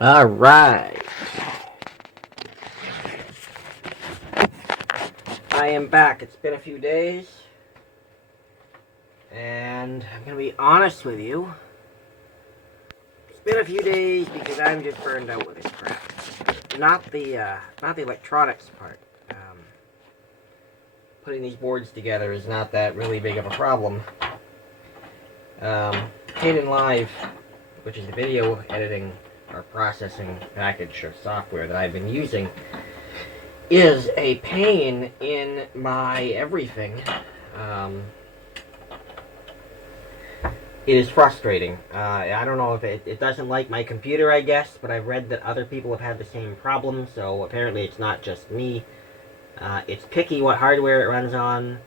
All right. I am back. It's been a few days. And I'm going to be honest with you. It's been a few days because I'm just burned out with this crap. Not the electronics part. Putting these boards together is not that really big of a problem. kdenlive, which is the video editing or processing package or software that I've been using, is a pain in my everything. It is frustrating. I don't know if it doesn't like my computer, I guess, but I've read that other people have had the same problem, so apparently it's not just me. It's picky what hardware it runs on.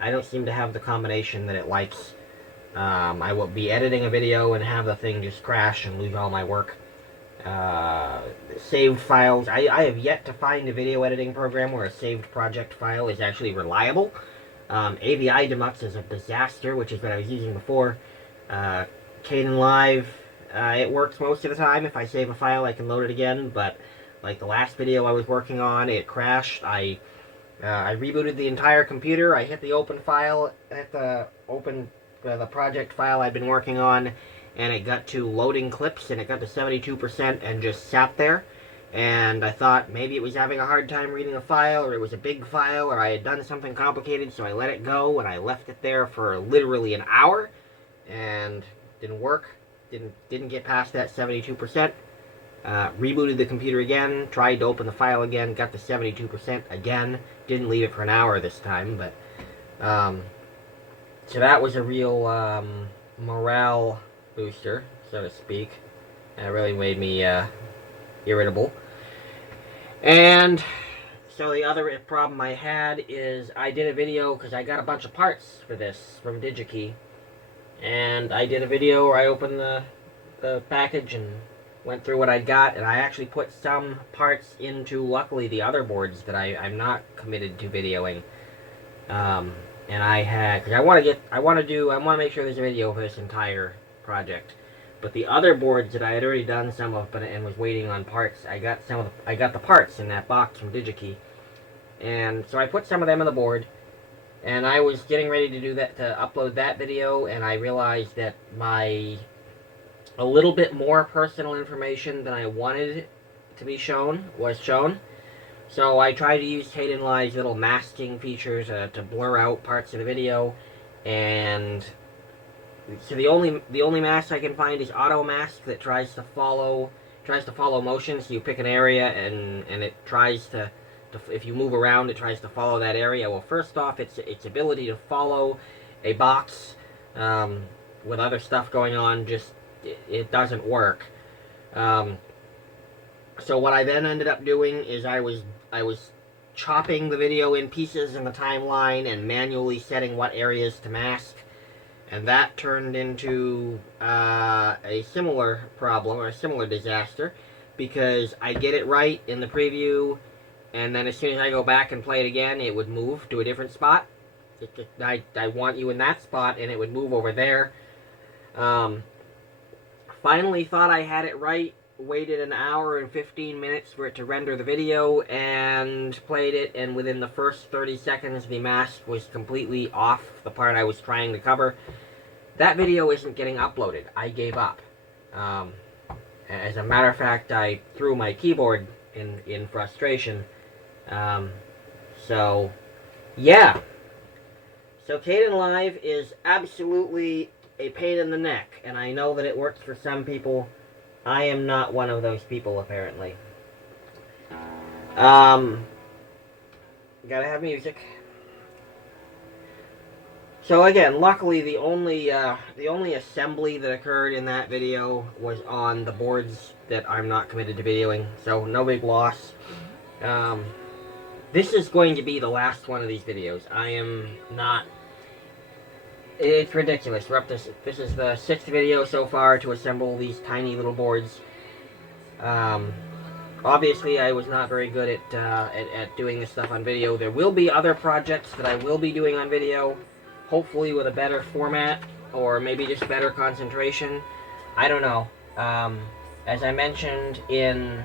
I don't seem to have the combination that it likes. I will be editing a video and have the thing just crash and lose all my work. Saved files. I have yet to find a video editing program where a saved project file is actually reliable. AVI Demux is a disaster, which is what I was using before. kdenlive, it works most of the time. If I save a file, I can load it again, but like the last video I was working on, it crashed. I rebooted the entire computer. I hit the open file, the project file I'd been working on, and it got to loading clips, and it got to 72% and just sat there. And I thought maybe it was having a hard time reading a file, or it was a big file, or I had done something complicated, so I let it go, and I left it there for literally an hour, and didn't work. Didn't get past that 72%. Rebooted the computer again, tried to open the file again, got to 72% again. Didn't leave it for an hour this time, but so that was a real morale booster, so to speak. It really made me irritable. And so the other problem I had is I did a video because I got a bunch of parts for this from DigiKey, and I did a video where I opened the package and went through what I got, and I actually put some parts into, luckily, the other boards that I'm not committed to videoing. And I had, because I want to make sure there's a video for this entire project. But the other boards that I had already done some of, and was waiting on parts, I got the parts in that box from DigiKey, and so I put some of them on the board, and I was getting ready to do that, to upload that video, and I realized that a little bit more personal information than I wanted to be shown was shown. So I tried to use kdenlive's little masking features to blur out parts of the video, and so the only mask I can find is auto mask that tries to follow motion. So you pick an area and it tries to if you move around, it tries to follow that area. Well, first off, its ability to follow a box with other stuff going on, just it doesn't work. So what I then ended up doing is I was chopping the video in pieces in the timeline and manually setting what areas to mask, and that turned into a similar problem, or a similar disaster, because I get it right in the preview, and then as soon as I go back and play it again, it would move to a different spot. I want you in that spot, and it would move over there. Finally thought I had it right, waited an hour and 15 minutes for it to render the video, and played it, and within the first 30 seconds the mask was completely off the part I was trying to cover. That video isn't getting uploaded. I gave up. As a matter of fact, I threw my keyboard in frustration. So, yeah. So kdenlive is absolutely a pain in the neck, and I know that it works for some people. I am not one of those people, apparently. Gotta have music. So again, luckily the only assembly that occurred in that video was on the boards that I'm not committed to videoing, so no big loss. This is going to be the last one of these videos. I am not... It's ridiculous. We're up to... This is the 6th video so far to assemble these tiny little boards. Obviously, I was not very good at doing this stuff on video. There will be other projects that I will be doing on video, hopefully with a better format, or maybe just better concentration. I don't know. As I mentioned in,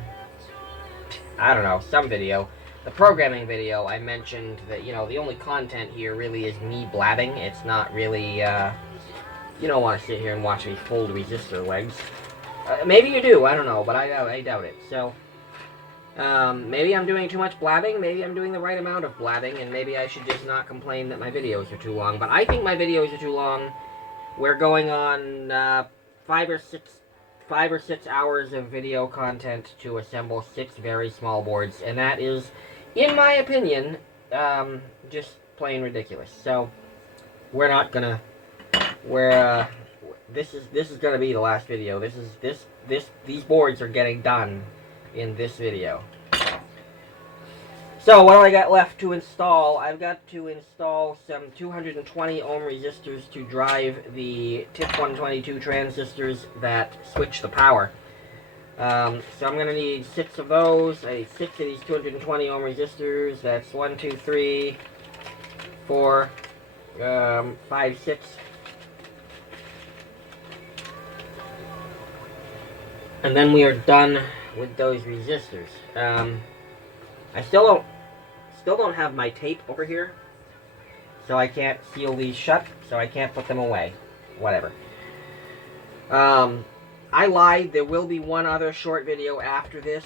I don't know, some video, the programming video, I mentioned that, you know, the only content here really is me blabbing. It's not really, you don't want to sit here and watch me fold resistor legs. Maybe you do, I don't know, but I doubt it. So, maybe I'm doing too much blabbing, maybe I'm doing the right amount of blabbing, and maybe I should just not complain that my videos are too long. But I think my videos are too long. We're going on 5 or 6 hours of video content to assemble 6 very small boards, and that is, in my opinion, just plain ridiculous. So we're not gonna. This is gonna be the last video. These boards are getting done in this video. So what do I got left to install? I've got to install some 220 ohm resistors to drive the TIP 122 transistors that switch the power. So I'm going to need 6 of those. I need 6 of these 220 ohm resistors. That's 1, 2, 3, 4, 5, 6. And then we are done with those resistors. I still don't have my tape over here, so I can't seal these shut, so I can't put them away. Whatever. I lied, there will be one other short video after this,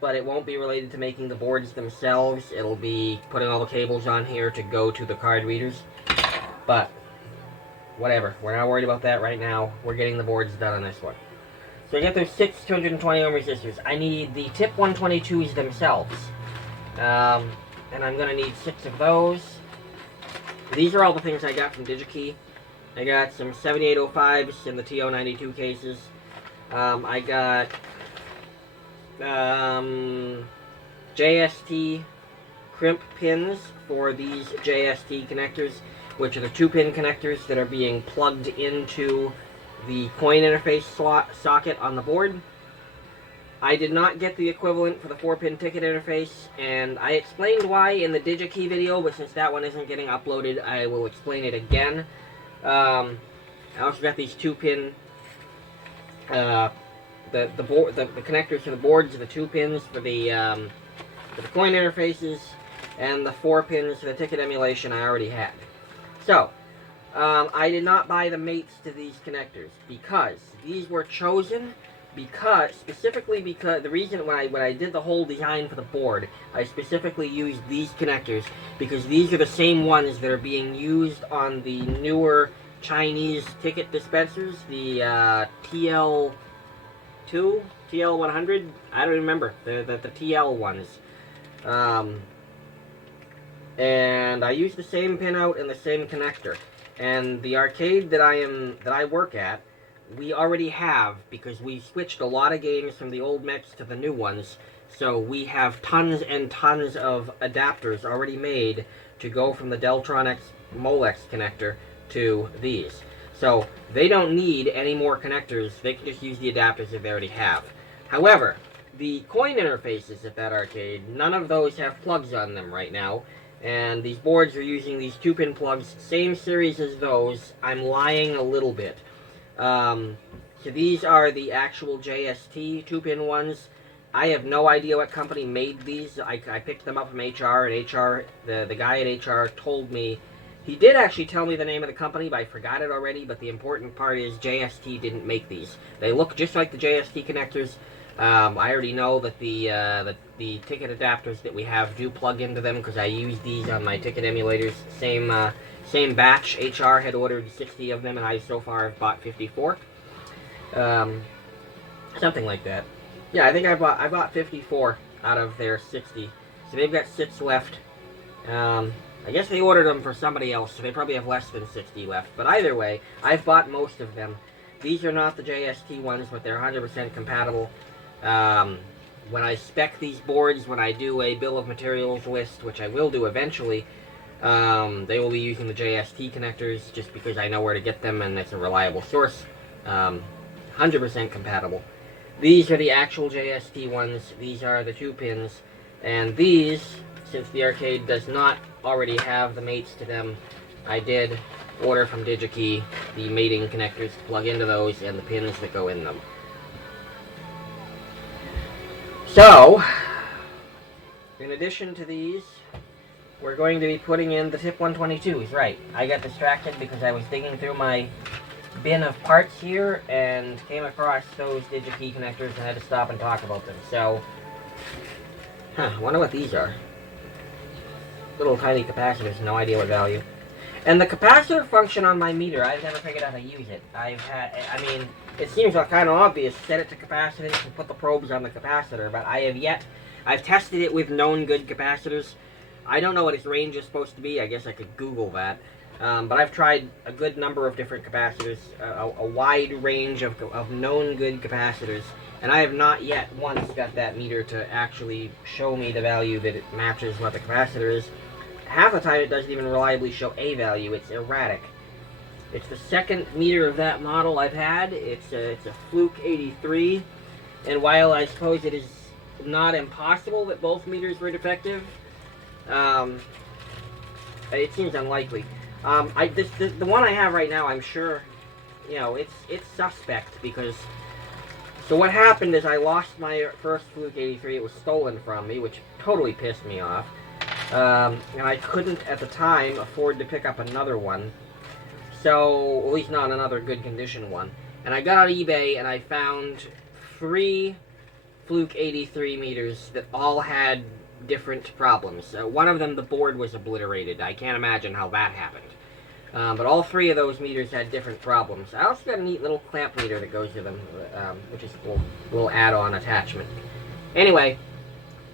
but it won't be related to making the boards themselves. It'll be putting all the cables on here to go to the card readers. But, whatever. We're not worried about that right now. We're getting the boards done on this one. So I get those 6 220 ohm resistors. I need the TIP 122s themselves. And I'm going to need 6 of those. These are all the things I got from DigiKey. I got some 7805s in the TO92 cases. I got JST crimp pins for these JST connectors, which are the 2-pin connectors that are being plugged into the coin interface socket on the board. I did not get the equivalent for the 4-pin ticket interface, and I explained why in the DigiKey video, but since that one isn't getting uploaded, I will explain it again. I also got these 2-pin, the connectors for the boards, the 2 pins for the coin interfaces, and the 4 pins for the ticket emulation I already had. So, I did not buy the mates to these connectors because these were chosen specifically because the reason when I did the whole design for the board, I specifically used these connectors because these are the same ones that are being used on the newer Chinese ticket dispensers, the TL2, TL100, I don't remember, the TL ones. And I used the same pinout and the same connector. And the arcade that I work at, we already have, because we switched a lot of games from the old mechs to the new ones, so we have tons and tons of adapters already made to go from the Deltronics Molex connector to these. So they don't need any more connectors, they can just use the adapters that they already have. However, the coin interfaces at that arcade, none of those have plugs on them right now, and these boards are using these 2-pin plugs, same series as those. I'm lying a little bit. So these are the actual JST 2-pin ones. I have no idea what company made these. I picked them up from HR, and the guy at HR told me, he did actually tell me the name of the company, but I forgot it already, but the important part is JST didn't make these. They look just like the JST connectors. I already know that the ticket adapters that we have do plug into them because I use these on my ticket emulators. Same batch. HR had ordered 60 of them, and I so far have bought 54. Something like that. Yeah, I think I bought 54 out of their 60. So they've got 6 left. I guess they ordered them for somebody else, so they probably have less than 60 left. But either way, I've bought most of them. These are not the JST ones, but they're 100% compatible. When I spec these boards, when I do a bill of materials list, which I will do eventually, they will be using the JST connectors just because I know where to get them and it's a reliable source. 100% compatible. These are the actual JST ones. These are the 2 pins. And these, since the arcade does not already have the mates to them, I did order from DigiKey the mating connectors to plug into those and the pins that go in them. So, in addition to these, we're going to be putting in the tip 122s. Right, I got distracted because I was digging through my bin of parts here and came across those DigiKey connectors and had to stop and talk about them. So, I wonder what these are. Little tiny capacitors, no idea what value. And the capacitor function on my meter, I've never figured out how to use it. I mean, it seems kind of obvious. Set it to capacitance and put the probes on the capacitor, but I've tested it with known good capacitors. I don't know what its range is supposed to be. I guess I could Google that. But I've tried a good number of different capacitors, a wide range of known good capacitors, and I have not yet once got that meter to actually show me the value that it matches what the capacitor is. Half the time it doesn't even reliably show a value. It's erratic. It's the second meter of that model I've had. It's a Fluke 83, and while I suppose it is not impossible that both meters were defective, it seems unlikely. The one I have right now, I'm sure, you know, it's suspect because. So what happened is I lost my first Fluke 83. It was stolen from me, which totally pissed me off. And I couldn't at the time afford to pick up another one. So, at least not another good condition one. And I got on eBay and I found 3 Fluke 83 meters that all had different problems. One of them, the board was obliterated. I can't imagine how that happened. But all 3 of those meters had different problems. I also got a neat little clamp meter that goes with them, which is a little add-on attachment. Anyway,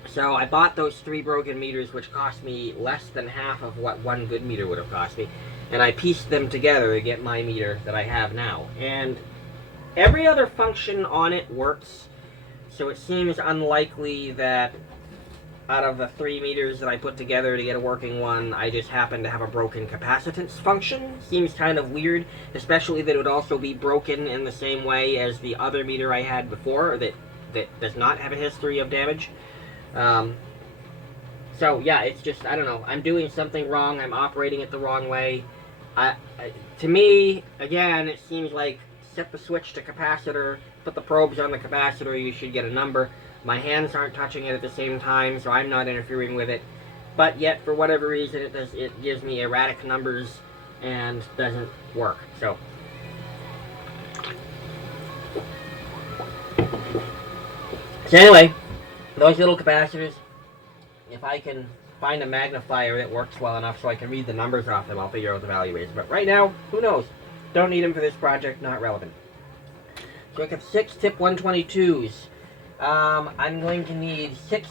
so I bought those 3 broken meters, which cost me less than half of what one good meter would have cost me. And I pieced them together to get my meter that I have now. And every other function on it works, so it seems unlikely that out of the 3 meters that I put together to get a working one, I just happen to have a broken capacitance function. Seems kind of weird, especially that it would also be broken in the same way as the other meter I had before that does not have a history of damage. So yeah, it's just, I don't know, I'm doing something wrong, I'm operating it the wrong way. To me, again, it seems like set the switch to capacitor, put the probes on the capacitor, you should get a number. My hands aren't touching it at the same time, so I'm not interfering with it. But yet, for whatever reason, it gives me erratic numbers and doesn't work. So anyway, those little capacitors, if I can find a magnifier that works well enough so I can read the numbers off them, I'll figure out what the value is. But right now, who knows? Don't need them for this project, not relevant. So I got 6 tip 122s. I'm going to need 6.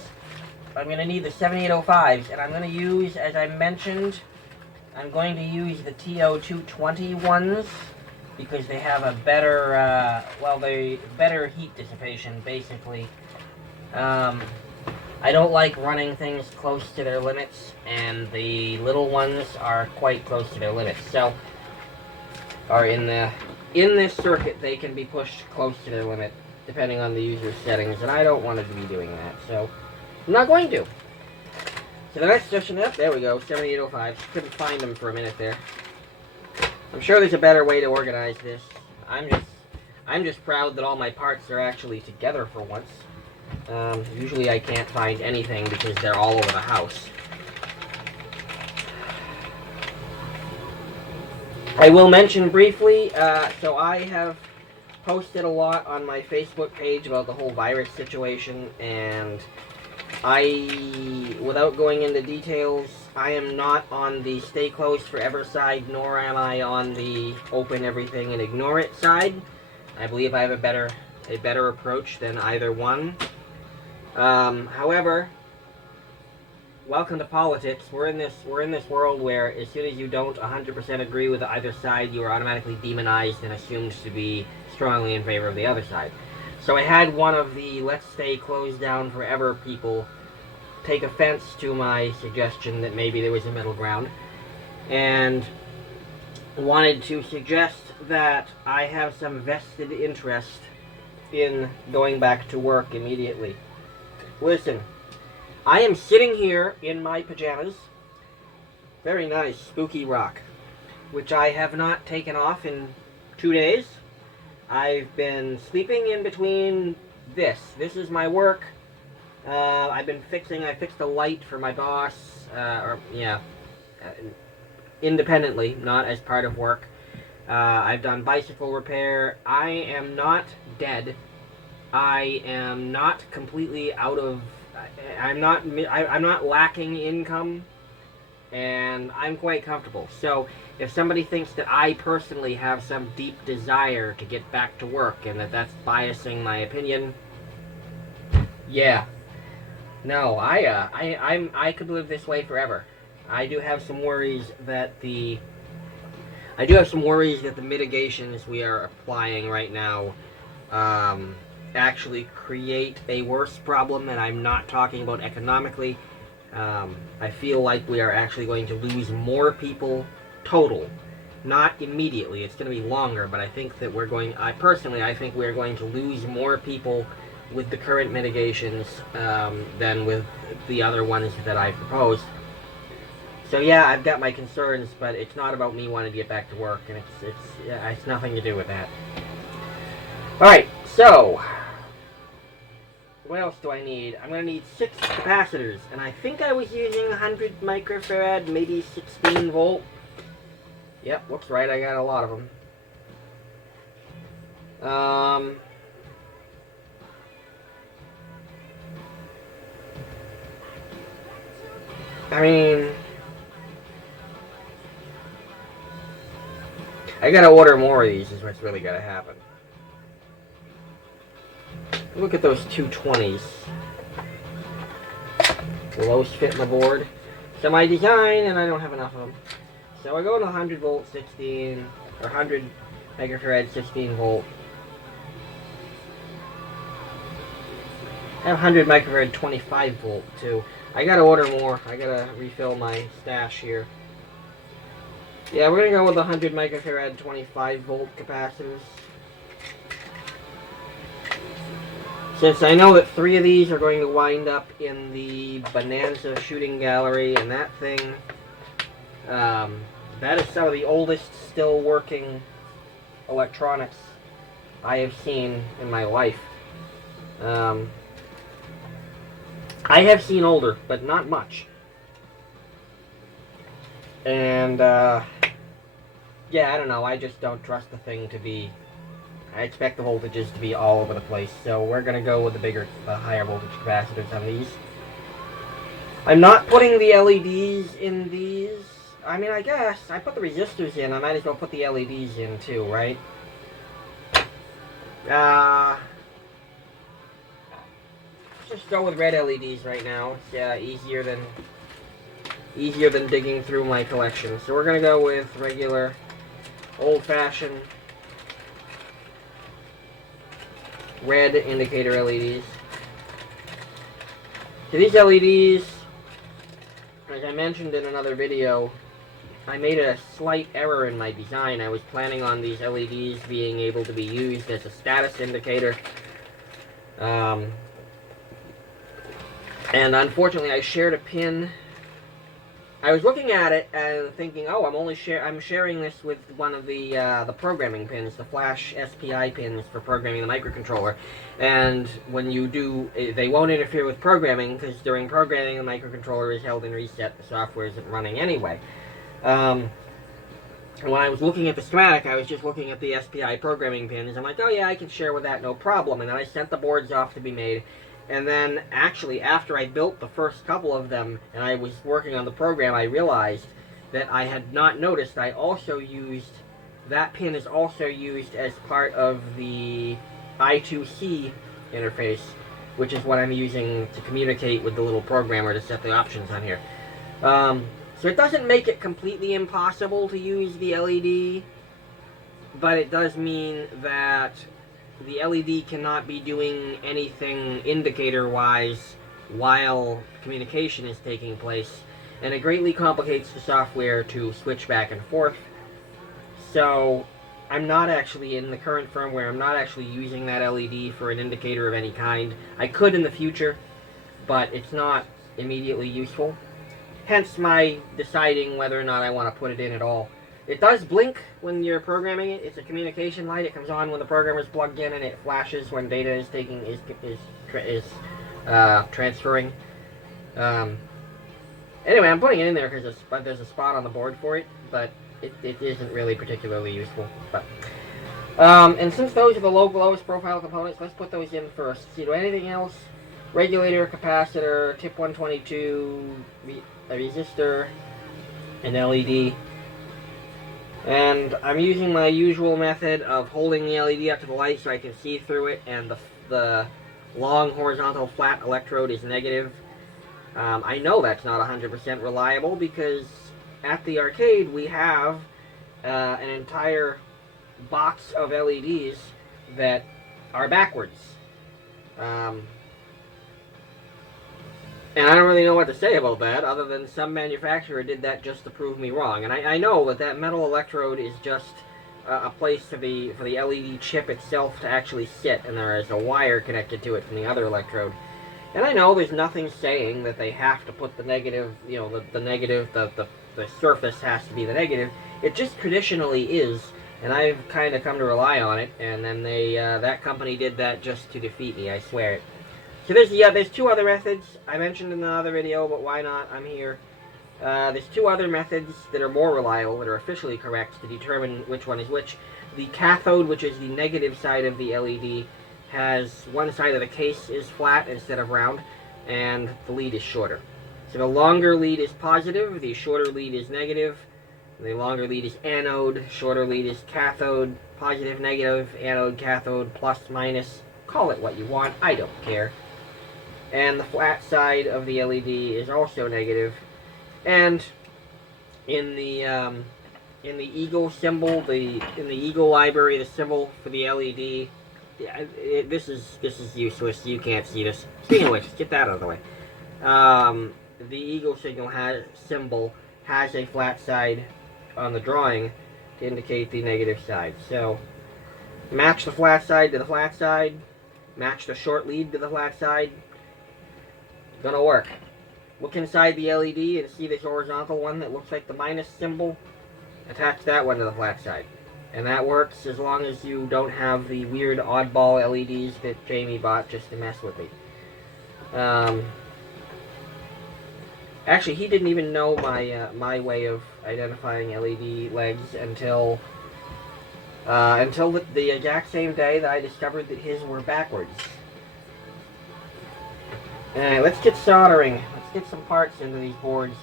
I'm going to need the 7805s, and I'm going to use, as I mentioned, I'm going to use the TO220 ones because they have a better, better heat dissipation, basically. I don't like running things close to their limits, and the little ones are quite close to their limits. So, in this circuit, they can be pushed close to their limit, depending on the user's settings, and I don't want to be doing that, so I'm not going to. So the next session up, there we go, 7805. Couldn't find them for a minute there. I'm sure there's a better way to organize this. I'm just proud that all my parts are actually together for once. Usually I can't find anything because they're all over the house. I will mention briefly, so I have posted a lot on my Facebook page about the whole virus situation, and without going into details, I am not on the stay closed forever side, nor am I on the open everything and ignore it side. I believe I have a better approach than either one. However, welcome to politics. We're in this world where as soon as you don't 100% agree with either side, you are automatically demonized and assumed to be strongly in favor of the other side. So I had one of the let's stay closed down forever people take offense to my suggestion that maybe there was a middle ground, and wanted to suggest that I have some vested interest in going back to work immediately. Listen, I am sitting here in my pajamas, very nice, spooky rock, which I have not taken off in 2 days. I've been sleeping in between this. This is my work. I fixed the light for my boss, independently, not as part of work. I've done bicycle repair. I am not dead. I am not completely out of... I'm not lacking income, and I'm quite comfortable. So if somebody thinks that I personally have some deep desire to get back to work and that's biasing my opinion, yeah. No, I could live this way forever. I do have some worries that the mitigations we are applying right now actually create a worse problem, and I'm not talking about economically. I feel like we are actually going to lose more people total. Not immediately, it's going to be longer, but I think that I think we're going to lose more people with the current mitigations than with the other ones that I proposed. So yeah, I've got my concerns, but it's not about me wanting to get back to work, and it's nothing to do with that. Alright, so what else do I need? I'm going to need 6 capacitors, and I think I was using 100 microfarad, maybe 16 volt. Yep, looks right, I got a lot of them. I mean, I gotta order more of these is what's really gotta happen. Look at those 220s. The lowest fit in the board. So my design, and I don't have enough of them. So I go to 100 volt 16, or 100 megafarad 16 volt. I have 100 microfarad 25 volt too. I gotta order more. I gotta refill my stash here. Yeah, we're gonna go with 100 microfarad 25 volt capacitors. Since I know that 3 of these are going to wind up in the Bonanza shooting gallery, and that thing, that is some of the oldest still working electronics I have seen in my life. I have seen older, but not much. And, yeah, I don't know, I just don't trust the thing to be... I expect the voltages to be all over the place, so we're going to go with the higher voltage capacitors on these. I'm not putting the LEDs in these. I mean, I guess, I put the resistors in, I might as well put the LEDs in too, right? Just go with red LEDs right now. It's easier than digging through my collection. So we're going to go with regular, old-fashioned red indicator LEDs. So these LEDs, as I mentioned in another video, I made a slight error in my design. I was planning on these LEDs being able to be used as a status indicator. And unfortunately I shared a pin. I was looking at it and thinking, oh, I'm sharing this with one of the programming pins, the flash SPI pins for programming the microcontroller. And when you do, they won't interfere with programming, because during programming the microcontroller is held in reset, the software isn't running anyway. And when I was looking at the schematic, I was just looking at the SPI programming pins. I'm like, oh yeah, I can share with that, no problem. And then I sent the boards off to be made. And then, actually, after I built the first couple of them, and I was working on the program, I realized that I had not noticed I also used, that pin is also used as part of the I2C interface, which is what I'm using to communicate with the little programmer to set the options on here. So it doesn't make it completely impossible to use the LED, but it does mean that the LED cannot be doing anything indicator-wise while communication is taking place, and it greatly complicates the software to switch back and forth. So I'm not actually, in the current firmware, I'm not actually using that LED for an indicator of any kind. I could in the future, but it's not immediately useful. Hence my deciding whether or not I want to put it in at all. It does blink when you're programming it. It's a communication light. It comes on when the programmer's plugged in, and it flashes when data is transferring. Anyway, I'm putting it in there because there's a spot on the board for it, but it isn't really particularly useful. But and since those are the lowest profile components, let's put those in first. See, do anything else? Regulator, capacitor, tip 122, a resistor, an LED. And I'm using my usual method of holding the LED up to the light so I can see through it, and the long horizontal flat electrode is negative. I know that's not 100% reliable because at the arcade we have an entire box of LEDs that are backwards. And I don't really know what to say about that, other than some manufacturer did that just to prove me wrong. And I know that metal electrode is just a place for the LED chip itself to actually sit, and there is a wire connected to it from the other electrode. And I know there's nothing saying that they have to put the negative, you know, the negative, the surface has to be the negative. It just traditionally is, and I've kind of come to rely on it. And then that company did that just to defeat me, I swear it. So there's two other methods I mentioned in another video, but why not? I'm here. There's two other methods that are more reliable, that are officially correct to determine which one is which. The cathode, which is the negative side of the LED, has one side of the case is flat instead of round, and the lead is shorter. So the longer lead is positive, the shorter lead is negative. The longer lead is anode, shorter lead is cathode, positive, negative, anode, cathode, plus, minus. Call it what you want, I don't care. And the flat side of the LED is also negative. And in the eagle symbol, in the eagle library, the symbol for the LED, this is useless. You can't see this. Speaking of which, let's get that out of the way. The eagle symbol has a flat side on the drawing to indicate the negative side. So match the flat side to the flat side. Match the short lead to the flat side. Gonna work. Look inside the LED and see this horizontal one that looks like the minus symbol. Attach that one to the flat side. And that works as long as you don't have the weird oddball LEDs that Jamie bought just to mess with me. Actually, he didn't even know my way of identifying LED legs until the exact same day that I discovered that his were backwards. Alright, let's get soldering. Let's get some parts into these boards.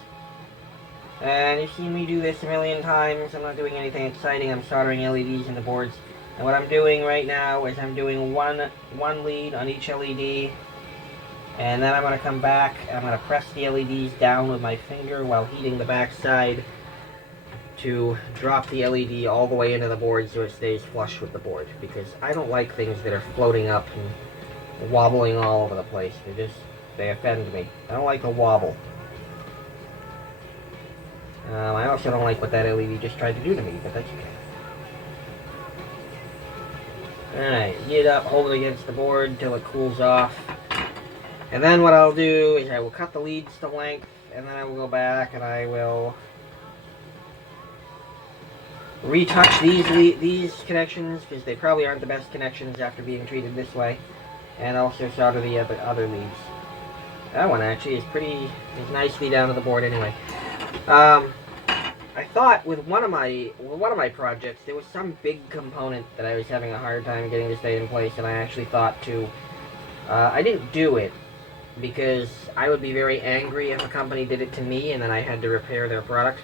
And you've seen me do this a million times. I'm not doing anything exciting. I'm soldering LEDs into boards. And what I'm doing right now is I'm doing one lead on each LED. And then I'm going to come back. I'm going to press the LEDs down with my finger while heating the back side to drop the LED all the way into the board so it stays flush with the board. Because I don't like things that are floating up and wobbling all over the place. They offend me. I don't like the wobble. I also don't like what that LED just tried to do to me, but that's okay. Alright, heat it up, hold it against the board until it cools off. And then what I'll do is I will cut the leads to length, and then I will go back and I will retouch these connections, because they probably aren't the best connections after being treated this way. And also solder the other leads. That one actually is nicely down to the board anyway. I thought with one of my projects there was some big component that I was having a hard time getting to stay in place, and I actually thought to. I didn't do it because I would be very angry if a company did it to me and then I had to repair their product.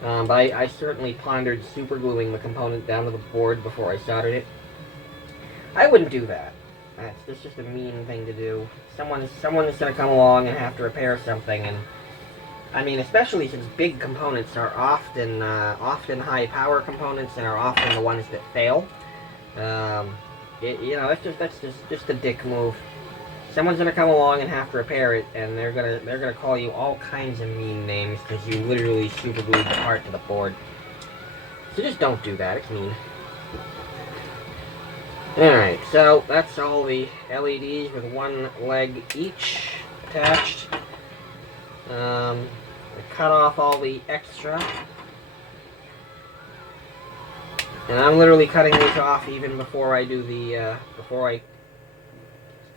But I certainly pondered super gluing the component down to the board before I soldered it. I wouldn't do that. That's just a mean thing to do. Someone's gonna come along and have to repair something, and I mean, especially since big components are often high power components and are often the ones that fail. That's just a dick move. Someone's gonna come along and have to repair it, and they're gonna call you all kinds of mean names because you literally super glued the part to the board. So just don't do that. It's mean. Alright, so that's all the LEDs with one leg each attached. I cut off all the extra. And I'm literally cutting these off even before I do the, before I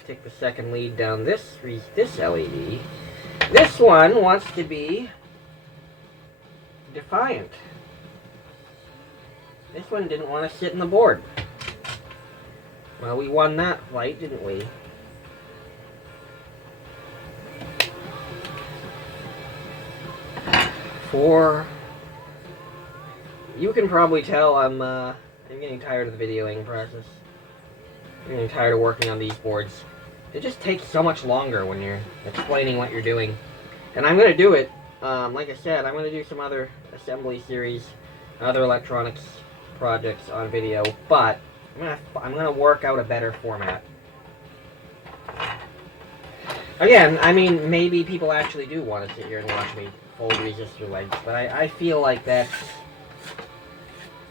stick the second lead down this LED. This one wants to be defiant. This one didn't want to sit in the board. Well, we won that fight, didn't we? You can probably tell I'm getting tired of the videoing process. I'm getting tired of working on these boards. It just takes so much longer when you're explaining what you're doing. And I'm going to do it, like I said, I'm going to do some other assembly series, other electronics projects on video, but I'm going to work out a better format. Again, I mean, maybe people actually do want to sit here and watch me fold resistor legs, but I feel like that's...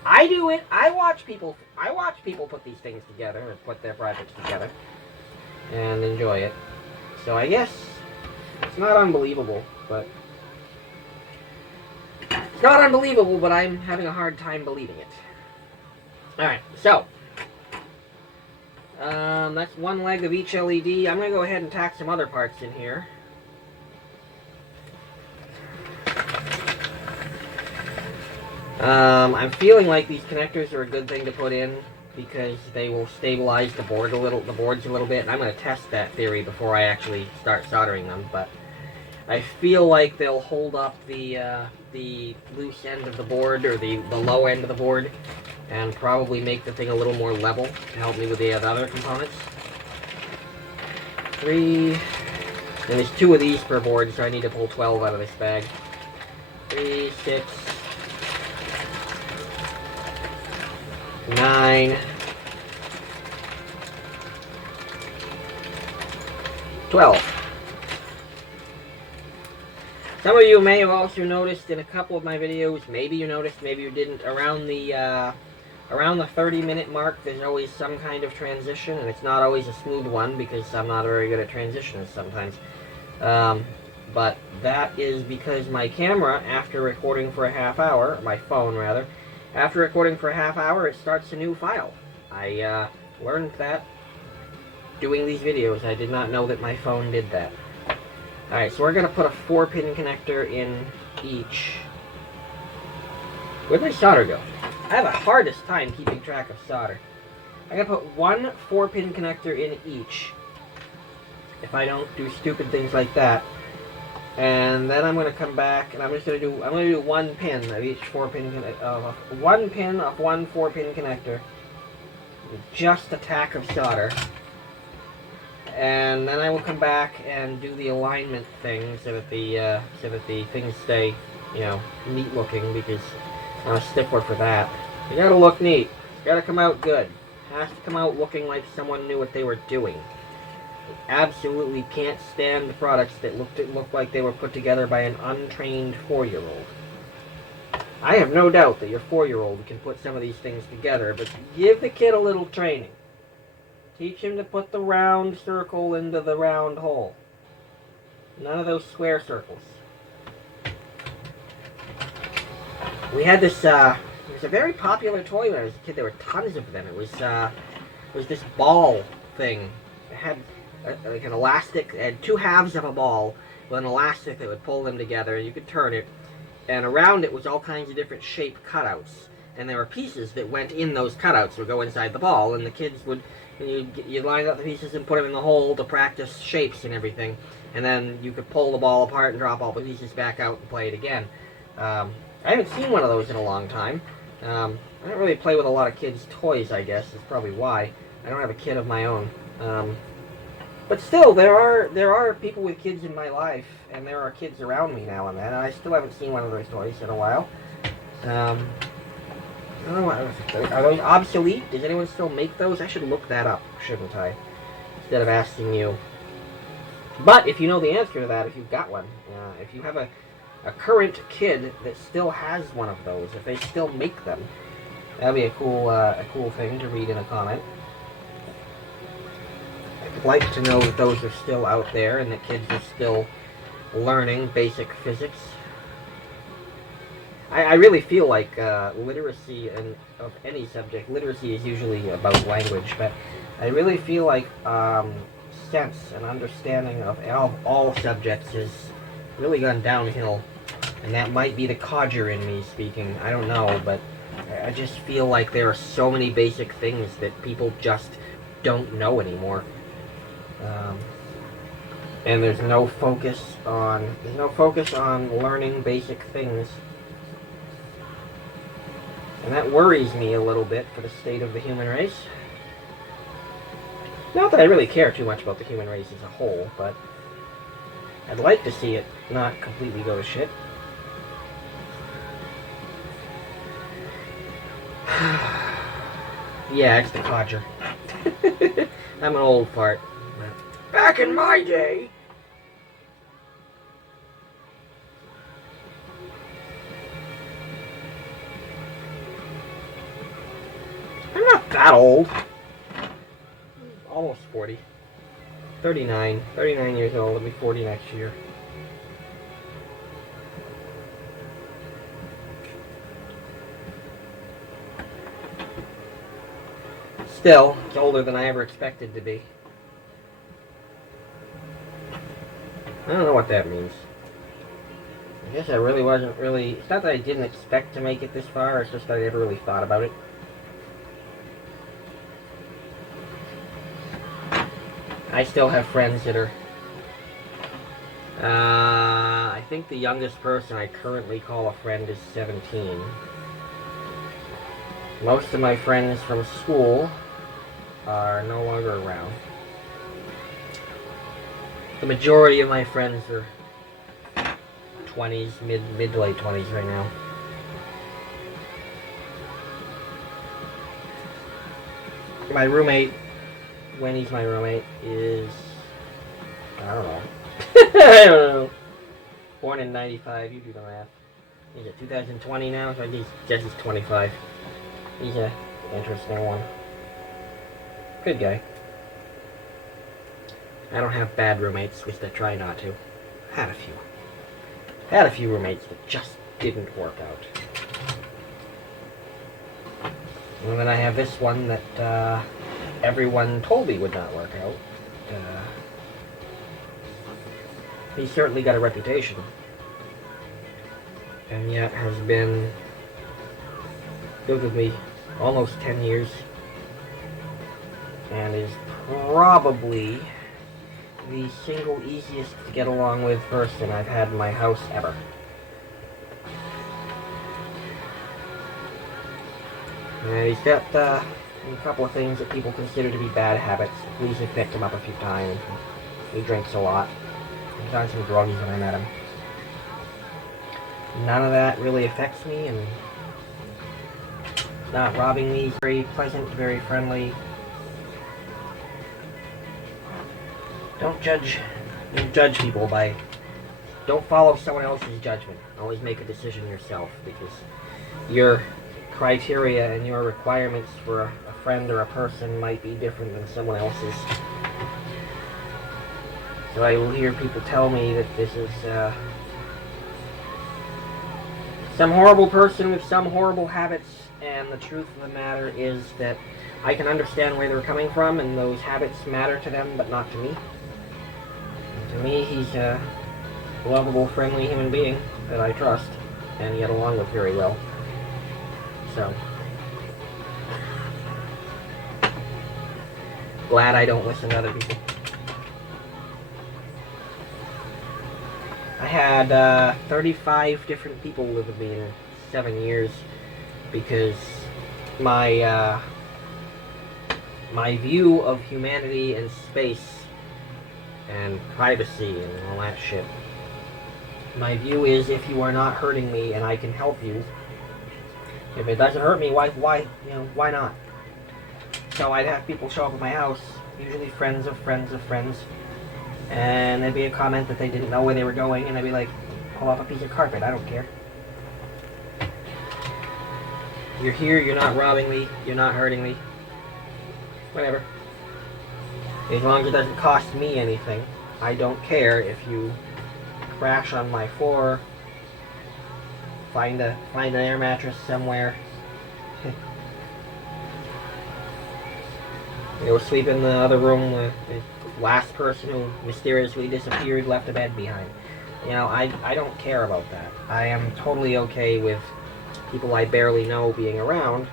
I do it. I watch people put these things together, or put their projects together, and enjoy it. So I guess it's not unbelievable, but I'm having a hard time believing it. Alright, so that's one leg of each LED. I'm going to go ahead and tack some other parts in here. I'm feeling like these connectors are a good thing to put in because they will stabilize the boards a little bit, and I'm going to test that theory before I actually start soldering them, but I feel like they'll hold up the loose end of the board, or the low end of the board, and probably make the thing a little more level to help me with the other components. 3, and there's 2 of these per board, so I need to pull 12 out of this bag. 3, 6, 9, 12. Some of you may have also noticed in a couple of my videos, maybe you noticed, maybe you didn't, around the 30-minute mark, there's always some kind of transition, and it's not always a smooth one because I'm not very good at transitions sometimes. But that is because my camera, after recording for a half hour, my phone rather, after recording for a half hour, it starts a new file. I learned that doing these videos. I did not know that my phone did that. Alright, so we're going to put a 4-pin connector in each. Where'd my solder go? I have the hardest time keeping track of solder. I'm going to put one 4-pin connector in each, if I don't do stupid things like that. And then I'm going to come back, and I'm going to do 1 pin of each 4-pin connector, 1 pin of one 4-pin connector, just a tack of solder. And then I will come back and do the alignment thing so that the things stay, you know, neat looking, because I'm a stickler for that. You gotta look neat. It's gotta come out good. It has to come out looking like someone knew what they were doing. Absolutely can't stand the products that look like they were put together by an untrained 4-year-old. I have no doubt that your 4-year-old can put some of these things together, but give the kid a little training. Teach him to put the round circle into the round hole. None of those square circles. We had this, it was a very popular toy when I was a kid. There were tons of them. It was this ball thing. It had like an elastic, it had 2 halves of a ball with an elastic that would pull them together, and you could turn it. And around it was all kinds of different shape cutouts. And there were pieces that went in those cutouts, would go inside the ball, and the kids would, you'd line up the pieces and put them in the hole to practice shapes and everything. And then you could pull the ball apart and drop all the pieces back out and play it again. I haven't seen one of those in a long time. I don't really play with a lot of kids' toys, I guess. That's probably why. I don't have a kid of my own. But still, there are people with kids in my life, and there are kids around me now and then, and I still haven't seen one of those toys in a while. I don't know, are those obsolete? Does anyone still make those? I should look that up, shouldn't I? Instead of asking you. But if you know the answer to that, if you've got one, if you have a current kid that still has one of those, if they still make them, that'd be a cool thing to read in a comment. I'd like to know that those are still out there and that kids are still learning basic physics. I really feel like literacy of any subject, literacy is usually about language, but I really feel like sense and understanding of all subjects has really gone downhill. And that might be the codger in me speaking, I don't know, but I just feel like there are so many basic things that people just don't know anymore. And there's no focus on learning basic things. And that worries me a little bit for the state of the human race. Not that I really care too much about the human race as a whole, but I'd like to see it not completely go to shit. Yeah, it's the codger. I'm an old fart. Back in my day... I'm not that old. Almost 40. 39. 39 years old. I'll be 40 next year. Still, it's older than I ever expected to be. I don't know what that means. I guess I really wasn't really... It's not that I didn't expect to make it this far, it's just that I never really thought about it. I still have friends that are... I think the youngest person I currently call a friend is 17. Most of my friends from school are no longer around. The majority of my friends are 20s, mid to late 20s right now. My roommate, when he's my roommate, is... I don't know. I don't know. Born in 95, you do the math. He's at 2020 now, so I guess he's 25. He's an interesting one. Good guy. I don't have bad roommates, at least I try not to. Had a few. Had a few roommates that just didn't work out. And then I have this one that everyone told me would not work out. He's certainly got a reputation. And yet has been lived with me almost 10 years. And is probably the single easiest to get along with person I've had in my house ever. And he's got a couple of things that people consider to be bad habits. We've picked him up a few times. He drinks a lot. He's on some drugs when I met him. None of that really affects me, and not robbing me. He's very pleasant, very friendly. Don't judge people by... Don't follow someone else's judgment. Always make a decision yourself, because your criteria and your requirements for a friend or a person might be different than someone else's. So I will hear people tell me that this is some horrible person with some horrible habits, and the truth of the matter is that I can understand where they're coming from, and those habits matter to them, but not to me. And to me, he's a lovable, friendly human being that I trust and get along with very well. So, glad I don't listen to other people. I had 35 different people live with me in 7 years because my view of humanity and space and privacy and all that shit. My view is, if you are not hurting me and I can help you, if it doesn't hurt me, why not? So I'd have people show up at my house, usually friends of friends of friends, and there'd be a comment that they didn't know where they were going, and I'd be like, pull up a piece of carpet, I don't care. You're here, you're not robbing me, you're not hurting me. Whatever. As long as it doesn't cost me anything, I don't care if you crash on my floor, find an air mattress somewhere. Go sleep in the other room. last person who mysteriously disappeared left a bed behind. You know, I don't care about that. I am totally okay with people I barely know being around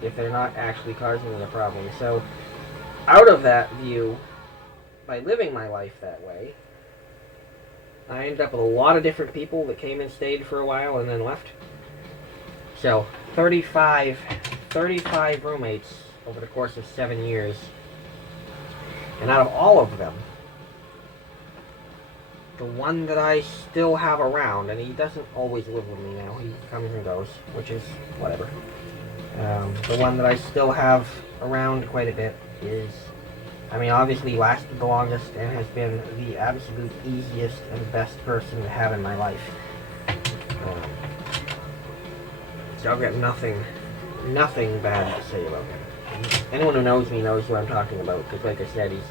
if they're not actually causing me a problem. So, out of that view, by living my life that way, I ended up with a lot of different people that came and stayed for a while and then left. So, 35 roommates over the course of 7 years. And out of all of them, the one that I still have around, and he doesn't always live with me now, he comes and goes, which is whatever. The one that I still have around quite a bit is, I mean, obviously lasted the longest and has been the absolute easiest and best person to have in my life. So I've got nothing bad to say about him. Anyone who knows me knows who I'm talking about, because like I said, he's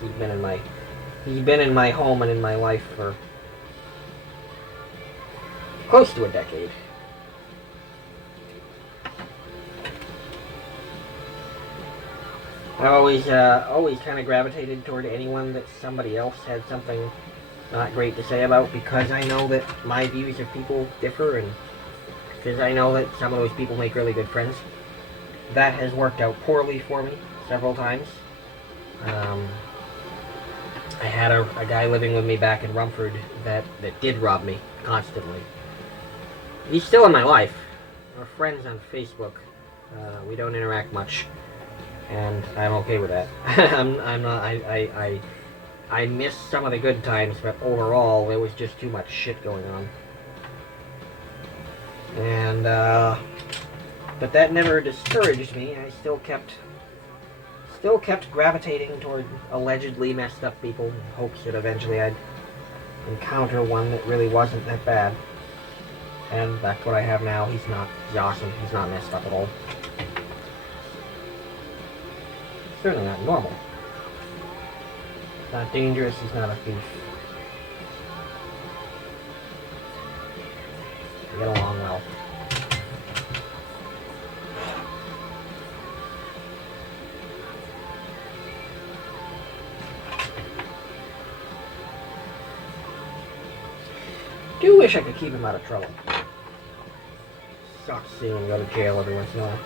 been in my home and in my life for close to a decade. I've always kind of gravitated toward anyone that somebody else had something not great to say about, because I know that my views of people differ, and because I know that some of those people make really good friends. That has worked out poorly for me several times. I had a guy living with me back in Rumford that did rob me constantly. He's still in my life. We're friends on Facebook. We don't interact much, and I'm okay with that. I'm not. I miss some of the good times, but overall, there was just too much shit going on. And but that never discouraged me. I still kept gravitating toward allegedly messed up people in hopes that eventually I'd encounter one that really wasn't that bad. And that's what I have now. He's awesome. He's not messed up at all. Certainly not normal. He's not dangerous. He's not a thief. We get along well. Do wish I could keep him out of trouble. Sucks seeing him go to jail every once in a while.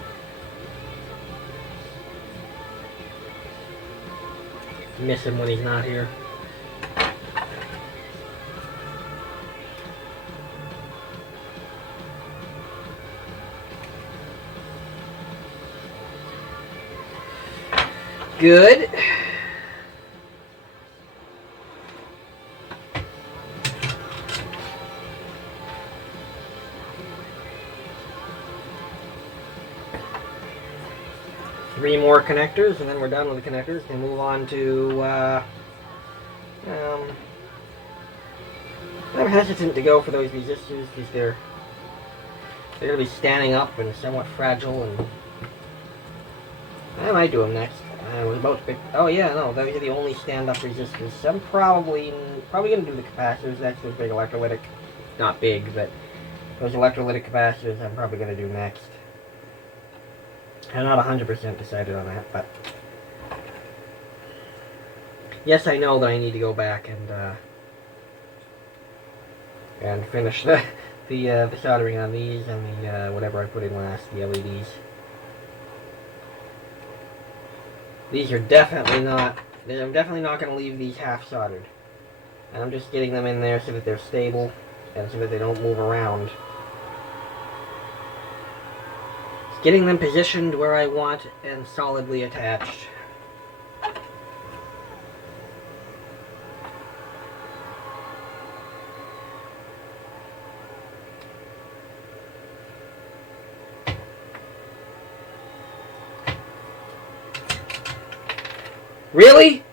Miss him when he's not here. Good. Three more connectors, and then we're done with the connectors. And move on to, I'm hesitant to go for those resistors because they're going to be standing up and somewhat fragile, and I might do them next. I was about to pick, oh yeah, no, those are the only stand-up resistors. So I'm probably going to do the capacitors next, those big electrolytic, not big, but those electrolytic capacitors I'm probably going to do next. I'm not 100% decided on that, but yes, I know that I need to go back and finish the soldering on these and the whatever I put in last, the LEDs. These are definitely not. I'm definitely not going to leave these half soldered. I'm just getting them in there so that they're stable and so that they don't move around. Getting them positioned where I want and solidly attached. Really?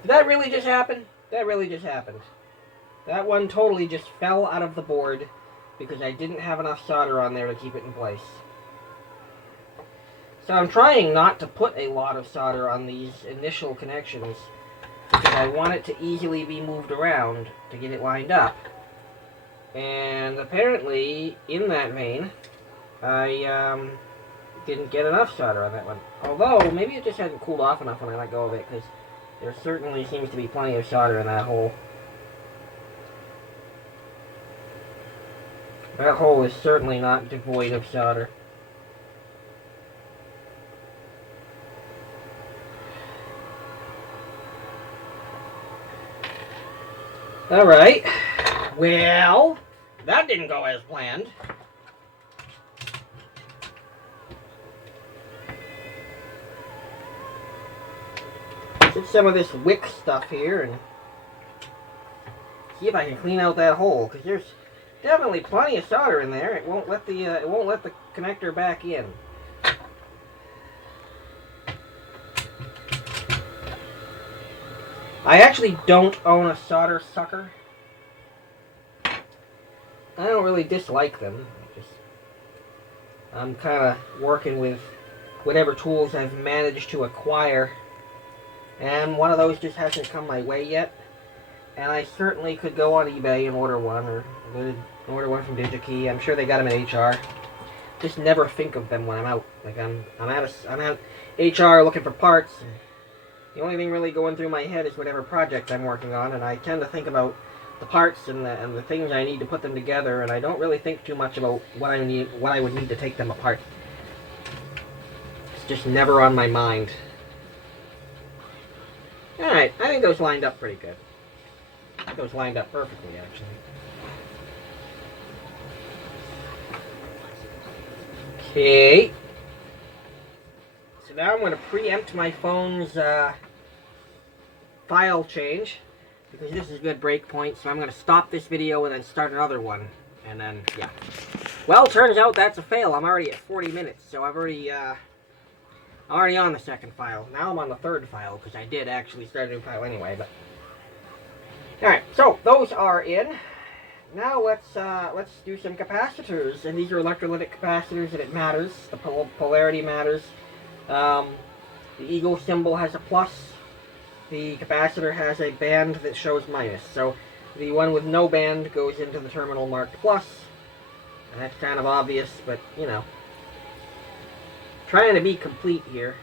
Did that really just happen? That really just happened. That one totally just fell out of the board because I didn't have enough solder on there to keep it in place. So I'm trying not to put a lot of solder on these initial connections because I want it to easily be moved around to get it lined up. And apparently, in that vein, I didn't get enough solder on that one. Although, maybe it just hasn't cooled off enough when I let go of it, because There certainly seems to be plenty of solder in that hole. That hole is certainly not devoid of solder. Alright. Well, that didn't go as planned. Get some of this wick stuff here and see if I can clean out that hole, because there's definitely plenty of solder in there. It won't let the connector back in. I actually don't own a solder sucker. I don't really dislike them. I'm kind of working with whatever tools I've managed to acquire, and one of those just hasn't come my way yet. And I certainly could go on eBay and order one, or order one from DigiKey. I'm sure they got them at HR. Just never think of them when I'm out. Like I'm at HR looking for parts. And the only thing really going through my head is whatever project I'm working on, and I tend to think about the parts and the things I need to put them together, and I don't really think too much about what I would need to take them apart. It's just never on my mind. Alright, I think those lined up pretty good. I think those lined up perfectly, actually. Okay. So now I'm going to preempt my phone's file change, because this is a good break point, so I'm going to stop this video and then start another one. And then, yeah. Well, turns out that's a fail. I'm already at 40 minutes, so I'm already on the second file. Now I'm on the third file, because I did actually start a new file anyway, but... Alright, so those are in. Now let's do some capacitors, and these are electrolytic capacitors, and it matters. The polarity matters. The eagle symbol has a plus. The capacitor has a band that shows minus. So the one with no band goes into the terminal marked plus. And that's kind of obvious, but you know, trying to be complete here.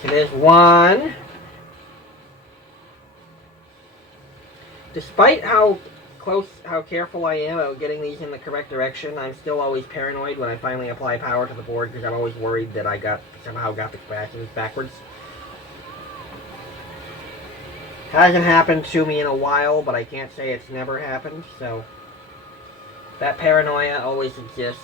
So there's one. Despite how careful I am about getting these in the correct direction, I'm still always paranoid when I finally apply power to the board, because I'm always worried that I somehow got the capacitors backwards. Hasn't happened to me in a while, but I can't say it's never happened, so that paranoia always exists.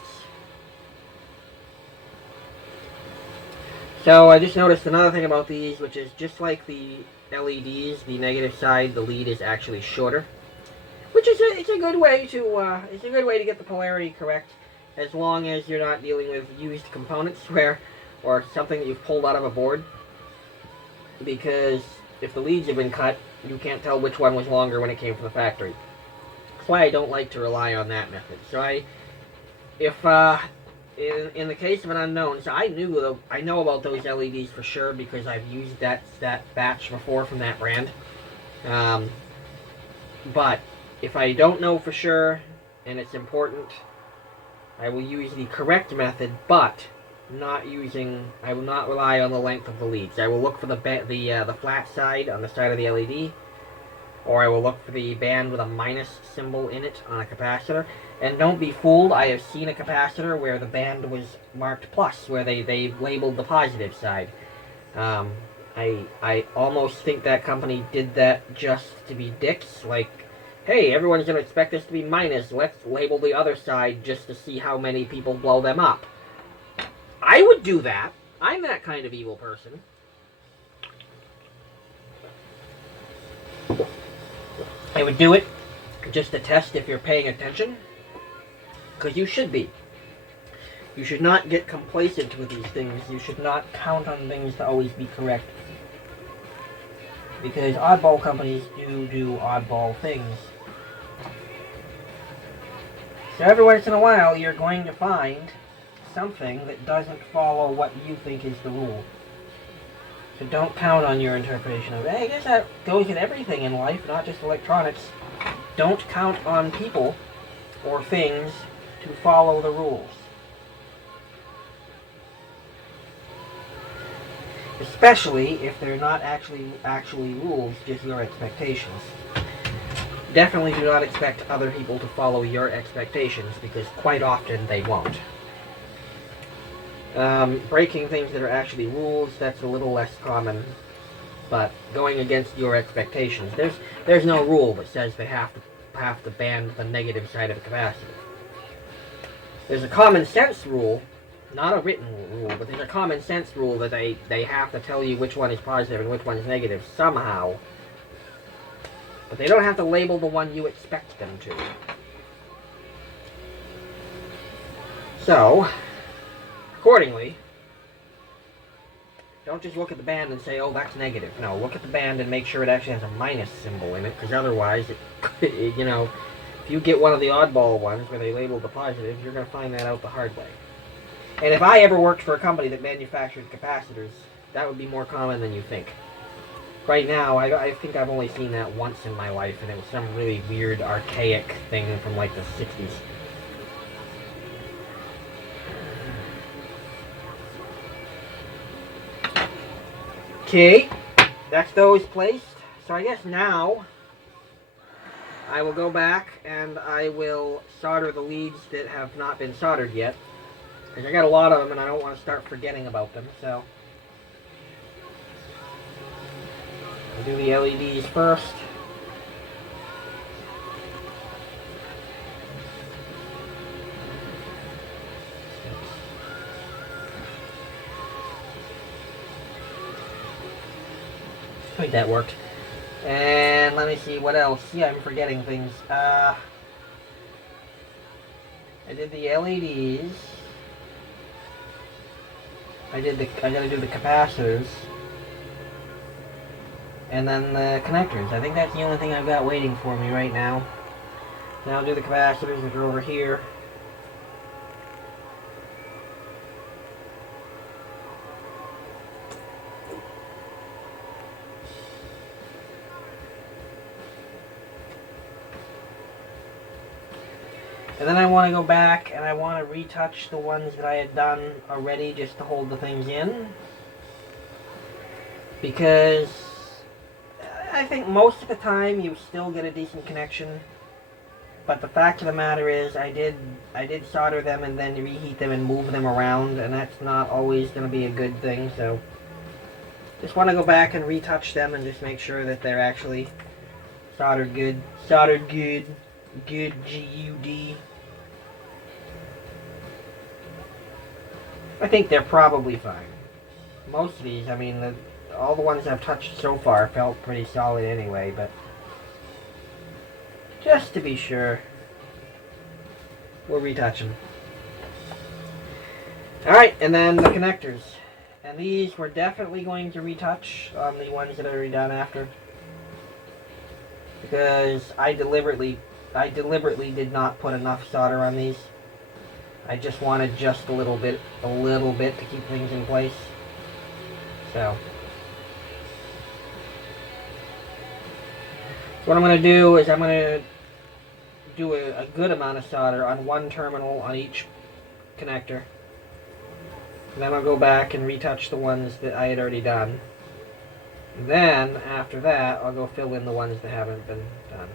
So I just noticed another thing about these, which is just like the LEDs, the negative side, the lead is actually shorter, which is it's a good way to get the polarity correct, as long as you're not dealing with used components or something that you've pulled out of a board. Because if the leads have been cut, you can't tell which one was longer when it came from the factory. That's why I don't like to rely on that method. So in the case of an unknown, so I know about those LEDs for sure, because I've used that batch before from that brand. But if I don't know for sure and it's important, I will use the correct method, but I will not rely on the length of the leads. I will look for the flat side on the side of the LED, or I will look for the band with a minus symbol in it on a capacitor. And don't be fooled, I have seen a capacitor where the band was marked plus, where they labeled the positive side. I almost think that company did that just to be dicks, like, hey, everyone's going to expect this to be minus, let's label the other side just to see how many people blow them up. I would do that. I'm that kind of evil person. I would do it just to test if you're paying attention, because you should be. You should not get complacent with these things. You should not count on things to always be correct, because oddball companies do oddball things. So every once in a while you're going to find something that doesn't follow what you think is the rule. So don't count on your interpretation of it. I guess that goes with everything in life, not just electronics. Don't count on people or things to follow the rules. Especially if they're not actually rules, just your expectations. Definitely do not expect other people to follow your expectations, because quite often they won't. Breaking things that are actually rules, that's a little less common, but going against your expectations. There's no rule that says they have to ban the negative side of a capacitor. There's a common sense rule, not a written rule, but there's a common sense rule that they have to tell you which one is positive and which one is negative somehow. But they don't have to label the one you expect them to. So, accordingly, don't just look at the band and say, oh, that's negative. No, look at the band and make sure it actually has a minus symbol in it, because otherwise, you know, if you get one of the oddball ones where they label the positive, you're going to find that out the hard way. And if I ever worked for a company that manufactured capacitors, that would be more common than you think. Right now, I think I've only seen that once in my life, and it was some really weird, archaic thing from like the 60s. Okay, that's those placed. So I guess now I will go back and I will solder the leads that have not been soldered yet. Because I got a lot of them and I don't want to start forgetting about them, so I'll do the LEDs first. I think that worked. And let me see what else. Yeah, I'm forgetting things. I did the LEDs. I gotta do the capacitors. And then the connectors. I think that's the only thing I've got waiting for me right now. Now I'll do the capacitors, which are over here. And then I want to go back and I want to retouch the ones that I had done already just to hold the things in. Because I think most of the time you still get a decent connection. But the fact of the matter is I did solder them and then reheat them and move them around, and that's not always going to be a good thing. So just want to go back and retouch them and just make sure that they're actually soldered good. Soldered good. Good G-U-D. I think they're probably fine. Most of these, I mean, all the ones I've touched so far felt pretty solid anyway, but just to be sure, we'll retouch them. Alright, and then the connectors. And these we're definitely going to retouch on the ones that are done after. Because I deliberately did not put enough solder on these. I just wanted just a little bit to keep things in place. So what I'm going to do is I'm going to do a good amount of solder on one terminal on each connector. And then I'll go back and retouch the ones that I had already done. And then, after that, I'll go fill in the ones that haven't been done.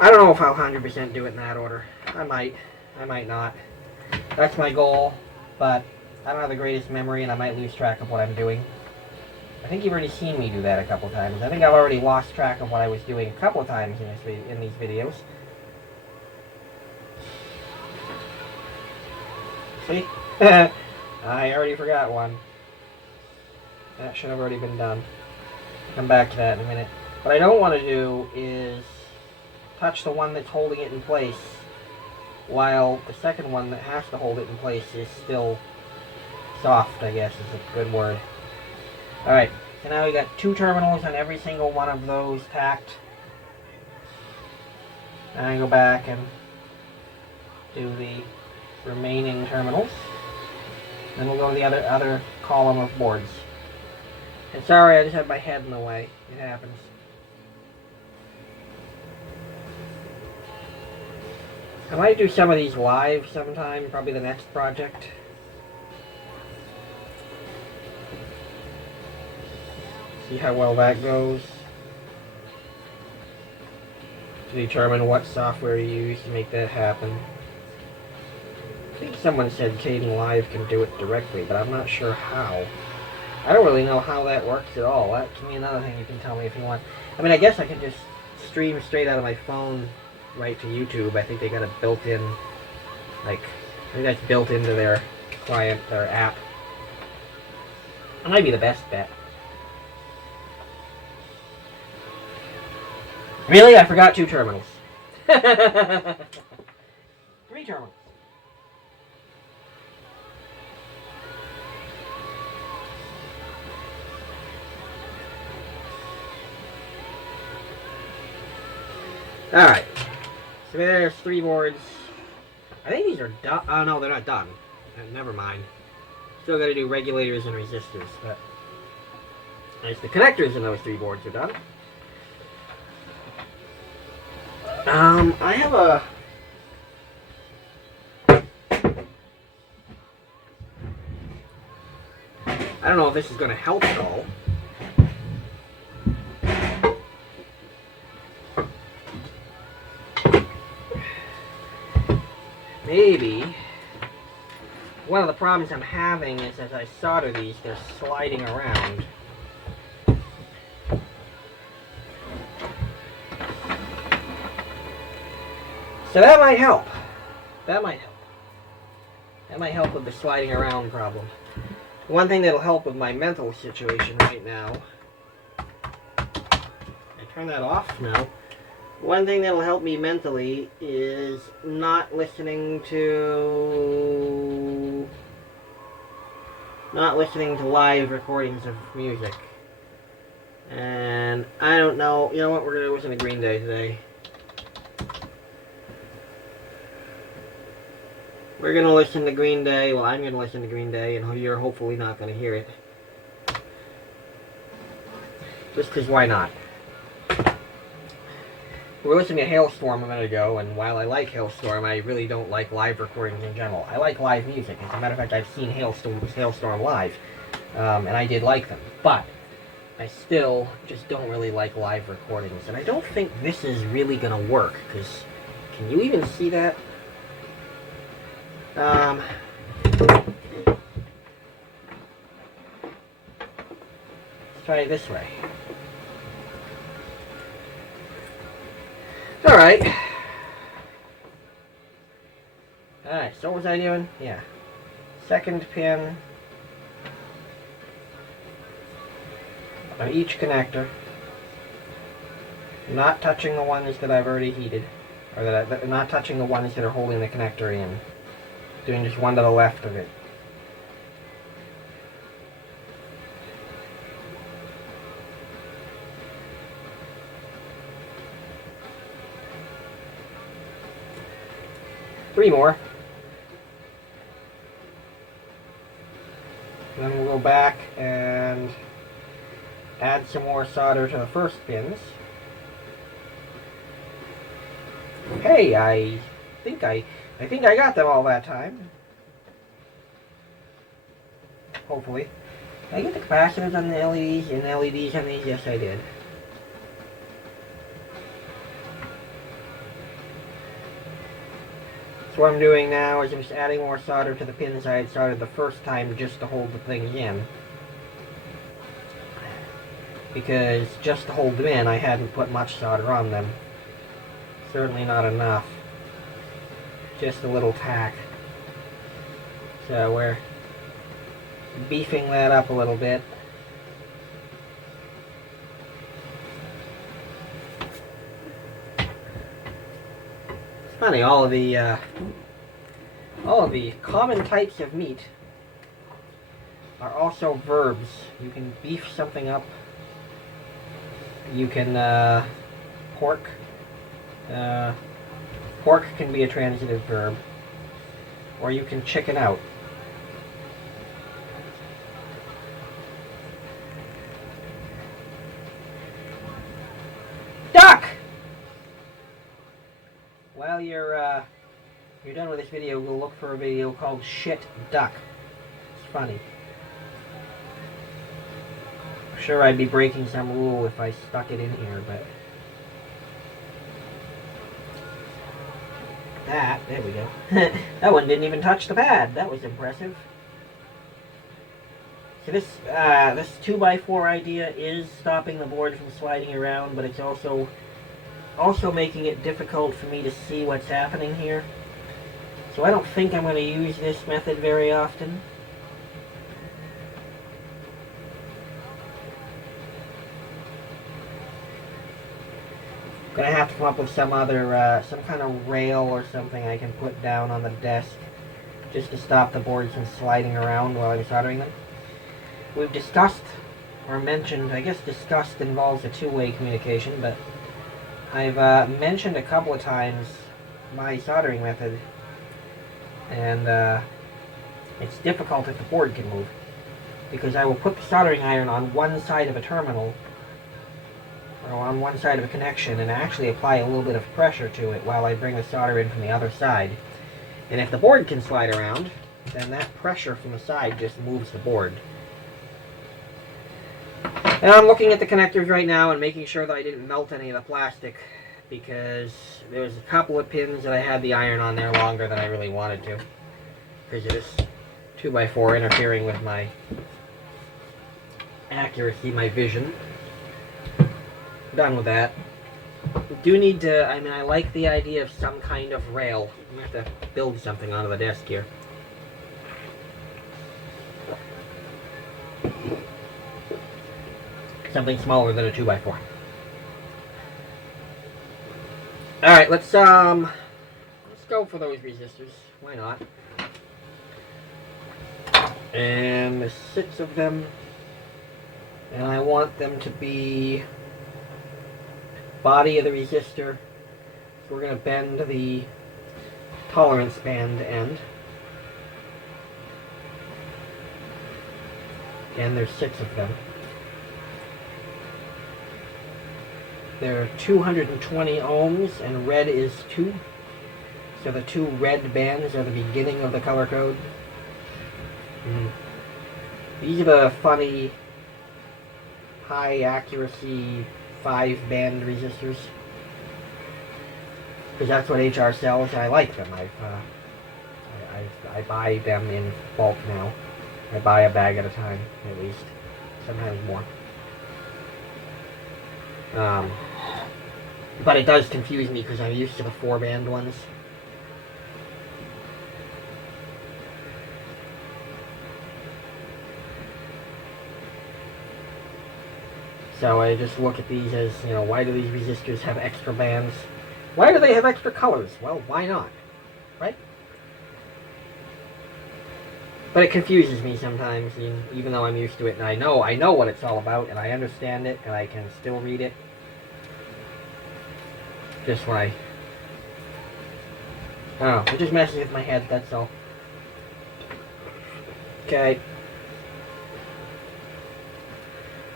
I don't know if I'll 100% do it in that order. I might not. That's my goal, but I don't have the greatest memory and I might lose track of what I'm doing. I think you've already seen me do that a couple times. I think I've already lost track of what I was doing a couple of times in these videos. See? I already forgot one. That should have already been done. I'll come back to that in a minute. What I don't want to do is touch the one that's holding it in place while the second one that has to hold it in place is still soft, I guess is a good word. Alright, so now we got 2 terminals on every single one of those tacked. And I go back and do the remaining terminals. Then we'll go to the other column of boards. And sorry, I just had my head in the way. It happens. I might do some of these live sometime, probably the next project. See how well that goes. To determine what software you use to make that happen. I think someone said kdenlive can do it directly, but I'm not sure how. I don't really know how that works at all. That can be another thing you can tell me if you want. I mean, I guess I could just stream straight out of my phone right to YouTube. I think they got a built-in, like, I think that's built into their client, their app. That might be the best bet. Really? I forgot 2 terminals. 3 terminals. Alright. So there's 3 boards. I think these are done. Oh no, they're not done. Never mind. Still gotta do regulators and resistors. But nice. The connectors in those 3 boards are done. I have a... I don't know if this is going to help at all. Maybe. One of the problems I'm having is as I solder these, they're sliding around. So that might help. That might help. That might help with the sliding around problem. One thing that'll help with my mental situation right now. I turn that off now. One thing that'll help me mentally is not listening to live recordings of music. And I don't know. You know what? We're gonna listen to Green Day today. We're going to listen to Green Day. Well, I'm going to listen to Green Day, and you're hopefully not going to hear it. Just because why not? We were listening to Hailstorm a minute ago, and while I like Hailstorm, I really don't like live recordings in general. I like live music. As a matter of fact, I've seen Hailstorm live, and I did like them. But I still just don't really like live recordings. And I don't think this is really going to work, because can you even see that? Let's try it this way. Alright. Alright, so what was I doing? Yeah. Second pin on each connector. Not touching the ones that I've already heated. Or not touching the ones that are holding the connector in. Doing just one to the left of it. Three more. Then we'll go back and add some more solder to the first pins. Hey, I think I got them all that time. Hopefully. Did I get the capacitors on the LEDs and LEDs on these? Yes, I did. So what I'm doing now is I'm just adding more solder to the pins I had soldered the first time just to hold the things in. Because just to hold them in, I hadn't put much solder on them. Certainly not enough. Just a little tack. So we're beefing that up a little bit. It's funny, all of the common types of meat are also verbs. You can beef something up. You can pork. Pork can be a transitive verb, or you can chicken out. Duck! While you're you're done with this video, we'll look for a video called Shit Duck. It's funny. I'm sure I'd be breaking some rule if I stuck it in here, but... There we go. That one didn't even touch the pad. That was impressive. So this 2x4 idea is stopping the board from sliding around, but it's also making it difficult for me to see what's happening here. So I don't think I'm going to use this method very often. I'm going to have to come up with some other, some kind of rail or something I can put down on the desk just to stop the boards from sliding around while I'm soldering them. We've discussed, or mentioned, I guess discussed involves a two-way communication, but I've mentioned a couple of times my soldering method, and it's difficult if the board can move, because I will put the soldering iron on one side of a terminal, or on one side of a connection, and actually apply a little bit of pressure to it while I bring the solder in from the other side. And if the board can slide around, then that pressure from the side just moves the board. And I'm looking at the connectors right now and making sure that I didn't melt any of the plastic, because there's a couple of pins that I had the iron on there longer than I really wanted to, because of this 2x4 interfering with my accuracy, my vision. Done with that. We do need to, I mean, I like the idea of some kind of rail. I'm going to have to build something onto the desk here. Something smaller than a 2x4. Alright, let's go for those resistors. Why not? And there's 6 of them. And I want them to be body of the resistor. So we're going to bend the tolerance band end. And there's 6 of them. They're 220 ohms, and red is 2. So the 2 red bands are the beginning of the color code. These are the funny, high accuracy 5-band resistors, because that's what HR sells, and I like them. I buy them in bulk now. I buy a bag at a time, at least. Sometimes more. But it does confuse me because I'm used to the 4-band ones. So I just look at these as, you know, why do these resistors have extra bands? Why do they have extra colors? Well, why not? Right? But it confuses me sometimes, even though I'm used to it, and I know what it's all about, and I understand it, and I can still read it. Just why? I don't know, it just messes with my head, that's all. Okay.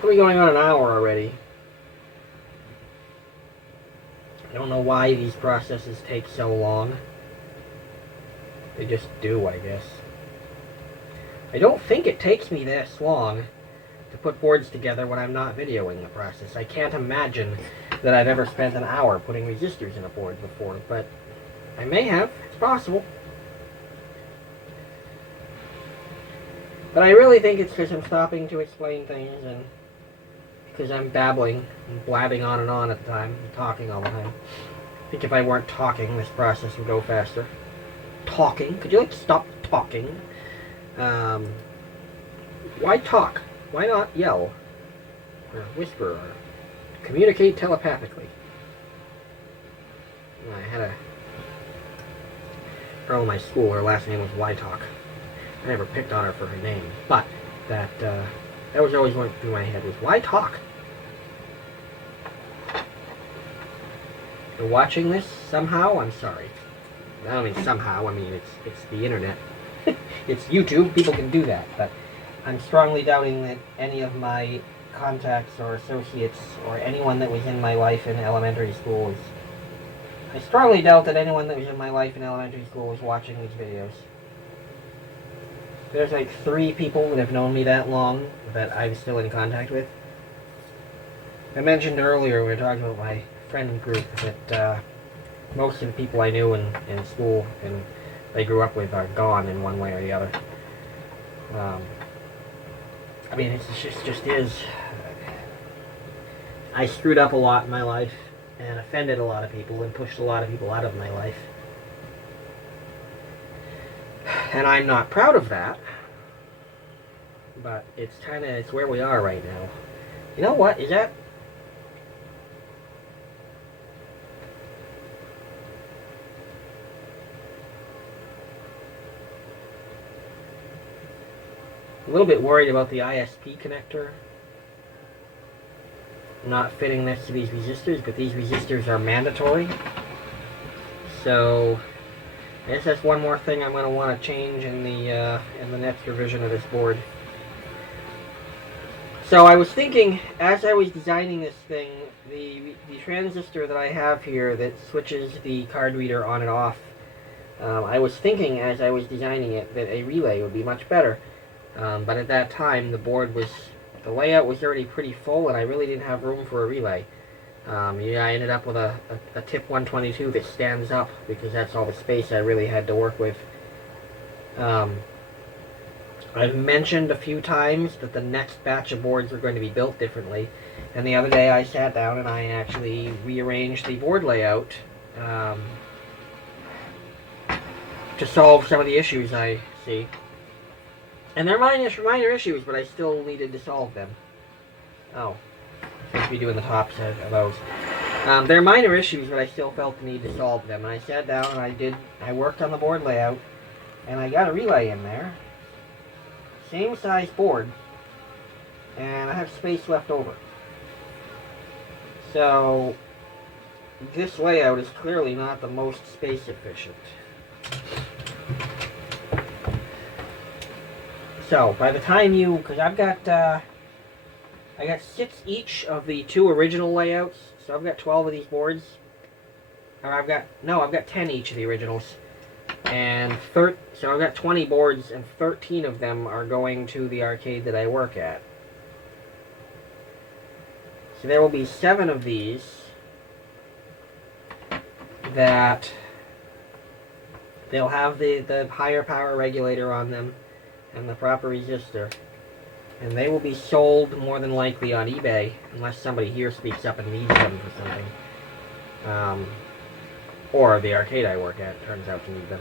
We're going on an hour already. I don't know why these processes take so long. They just do, I guess. I don't think it takes me this long to put boards together when I'm not videoing the process. I can't imagine that I've ever spent an hour putting resistors in a board before, but I may have. It's possible. But I really think it's because I'm stopping to explain things, and because I'm babbling and blabbing on and on at the time, and talking all the time. I think if I weren't talking, this process would go faster. Talking? Could you, like, stop talking? Why talk? Why not yell? Or whisper? Or communicate telepathically? I had a girl in my school, her last name was Why Talk. I never picked on her for her name, but that was always going through my head, was why talk? You're watching this somehow? I'm sorry. I don't mean somehow, I mean it's the internet. It's YouTube, people can do that, but I'm strongly doubting that any of my contacts or associates or anyone that was in my life in elementary school is I strongly doubt that anyone that was in my life in elementary school was watching these videos. There's like 3 people that have known me that long that I'm still in contact with. I mentioned earlier, we were talking about my friend group, that most of the people I knew in school and I grew up with are gone in one way or the other. I mean, it just is. I screwed up a lot in my life and offended a lot of people and pushed a lot of people out of my life. And I'm not proud of that, but it's where we are right now. You know what? Is that... a little bit worried about the ISP connector not fitting next to these resistors, but these resistors are mandatory. So I guess that's one more thing I'm going to want to change in the next revision of this board. So I was thinking, as I was designing this thing, the transistor that I have here that switches the card reader on and off, I was thinking as I was designing it that a relay would be much better. But at that time, the layout was already pretty full, and I really didn't have room for a relay. Yeah, I ended up with a tip 122 that stands up, because that's all the space I really had to work with. I've mentioned a few times that the next batch of boards were going to be built differently, and the other day I sat down and I actually rearranged the board layout to solve some of the issues I see. And they're minor issues, but I still needed to solve them. Oh, I should be doing the tops of those. They're minor issues, but I still felt the need to solve them. And I sat down and I worked on the board layout, and I got a relay in there. Same size board, and I have space left over. So, this layout is clearly not the most space efficient. So, by the time because I got 6 each of the 2 original layouts, so I've got 12 of these boards. Or I've got 10 each of the originals. And so I've got 20 boards, and 13 of them are going to the arcade that I work at. So there will be 7 of these that they'll have the higher power regulator on them and the proper resistor, and they will be sold more than likely on eBay unless somebody here speaks up and needs them for something, or the arcade I work at turns out to need them.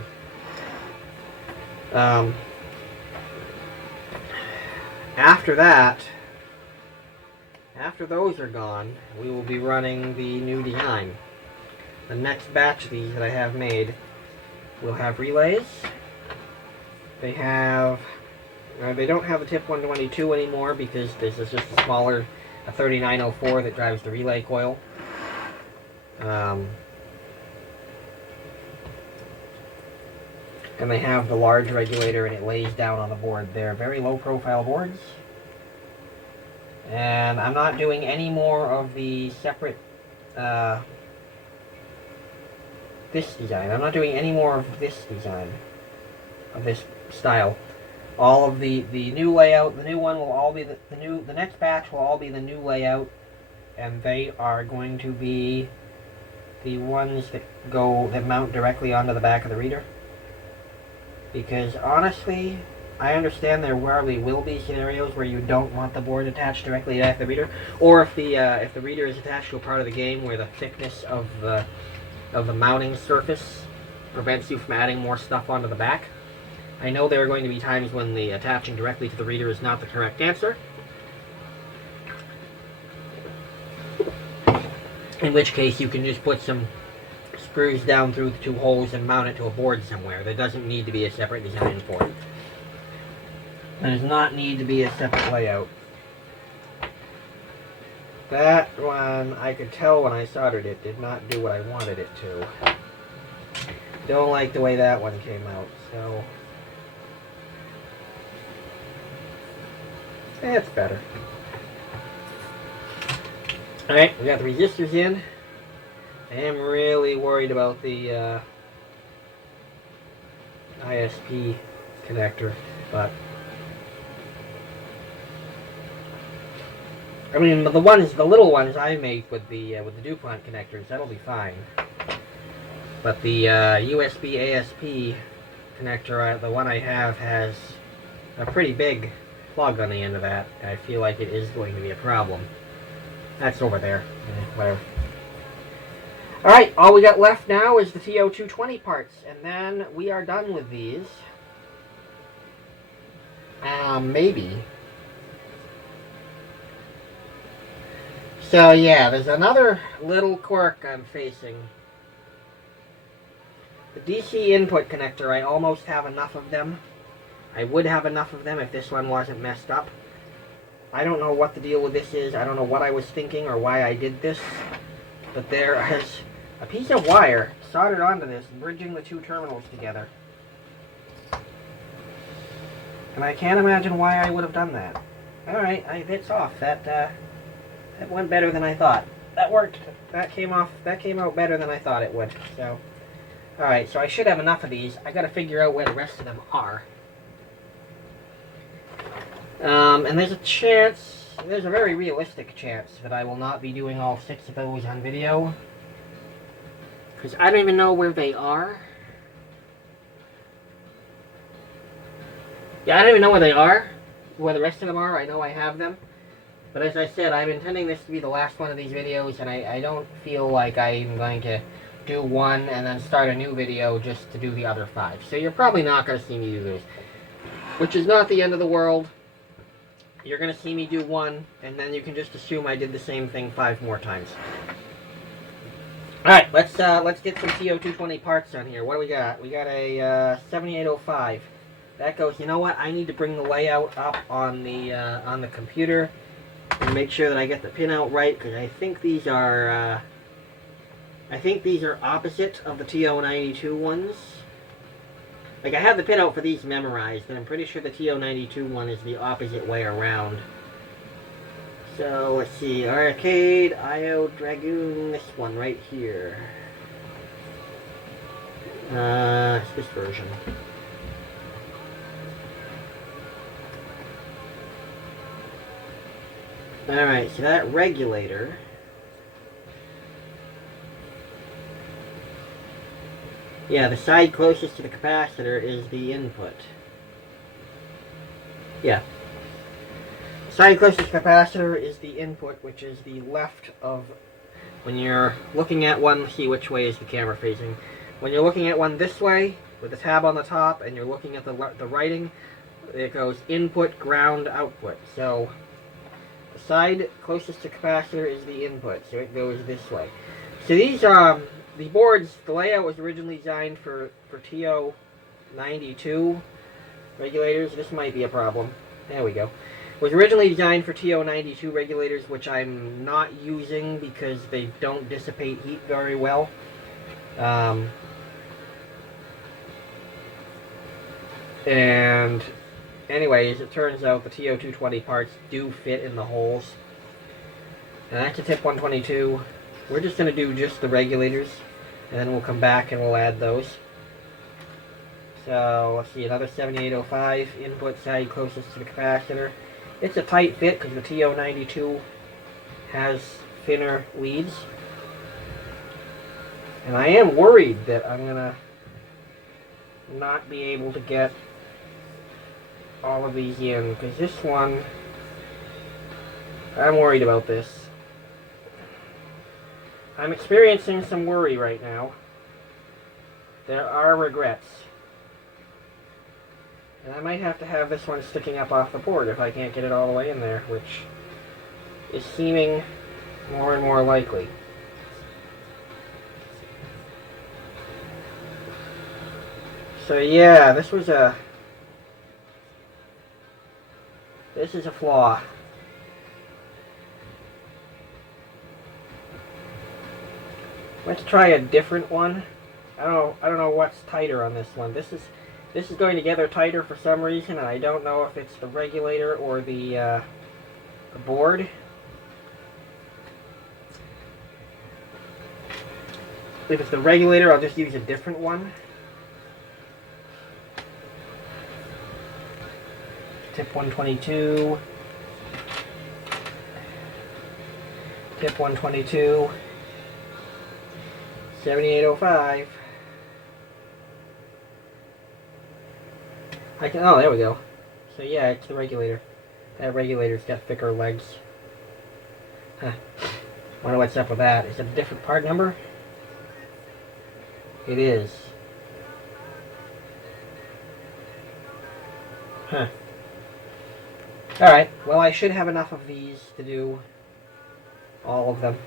After that, after those are gone, we will be running the new design. The next batch of these that I have made will have relays. They don't have the tip 122 anymore because this is just a smaller, a 3904 that drives the relay coil. And they have the large regulator, and it lays down on the board. They're very low profile boards. And I'm not doing any more of the separate, this design. I'm not doing any more of this design, of this style. All of the new layout, the new one will all be the next batch will all be the new layout, and they are going to be the ones that mount directly onto the back of the reader. Because honestly, I understand there probably will be scenarios where you don't want the board attached directly to the back of the reader, or if the reader is attached to a part of the game where the thickness of the mounting surface prevents you from adding more stuff onto the back. I know there are going to be times when the attaching directly to the reader is not the correct answer, in which case you can just put some screws down through the 2 holes and mount it to a board somewhere. There doesn't need to be a separate design for it. There does not need to be a separate layout. That one, I could tell when I soldered it, did not do what I wanted it to. Don't like the way that one came out, so it's better. Alright, we got the resistors in. I am really worried about the ISP connector, but I mean the little ones I make with the DuPont connectors, that'll be fine. But the USB ASP connector, the one I have, has a pretty big plug on the end of that. I feel like it is going to be a problem. That's over there. Whatever. Alright, all we got left now is the TO220 parts, and then we are done with these. Maybe. So yeah, there's another little quirk I'm facing. The DC input connector, I almost have enough of them. I would have enough of them if this one wasn't messed up. I don't know what the deal with this is. I don't know what I was thinking or why I did this. But there is a piece of wire soldered onto this, bridging the two terminals together. And I can't imagine why I would have done that. Alright, it's off. That went better than I thought. That worked. That came out better than I thought it would. So, alright, so I should have enough of these. I gotta figure out where the rest of them are. And there's a chance, there's a very realistic chance that I will not be doing all 6 of those on video. Because I don't even know where they are. Yeah, I don't even know where they are. Where the rest of them are, I know I have them. But as I said, I'm intending this to be the last one of these videos, and I don't feel like I'm going to do one and then start a new video just to do the other 5. So you're probably not going to see me do those. Which is not the end of the world. You're going to see me do one, and then you can just assume I did the same thing 5 more times. Alright, let's get some TO220 parts on here. What do we got? We got a 7805. That goes, you know what? I need to bring the layout up on the computer and make sure that I get the pinout right, because I think these are opposite of the TO92 ones. Like, I have the pinout for these memorized, and I'm pretty sure the TO92 one is the opposite way around. So, let's see. Arcade, IODRAGOON, this one right here. It's this version. Alright, so that regulator... Yeah, the side closest to the capacitor is the input. Yeah. The side closest to the capacitor is the input, which is the left of... When you're looking at one, see which way is the camera facing. When you're looking at one this way, with the tab on the top, and you're looking at the writing, it goes input, ground, output. So, the side closest to capacitor is the input, so it goes this way. So these, the boards, the layout was originally designed for TO92 regulators. This might be a problem. There we go. It was originally designed for TO92 regulators, which I'm not using because they don't dissipate heat very well. And anyways, it turns out the TO220 parts do fit in the holes. And that's a tip 122. We're just going to do just the regulators, and then we'll come back and we'll add those. So, let's see, another 7805, input side closest to the capacitor. It's a tight fit because the TO92 has thinner leads. And I am worried that I'm going to not be able to get all of these in, because this one, I'm worried about this. I'm experiencing some worry right now. There are regrets. And I might have to have this one sticking up off the board if I can't get it all the way in there, which is seeming more and more likely. So yeah, this is a flaw. Let's try a different one. I don't know what's tighter on this one. This is going together tighter for some reason, and I don't know if it's the regulator or the board. If it's the regulator, I'll just use a different one. Tip 122. Tip 122. 7805. Oh, there we go. So yeah, it's the regulator. That regulator's got thicker legs. Huh. Wonder what's up with that. Is it a different part number? It is. Huh. Alright, well I should have enough of these to do all of them.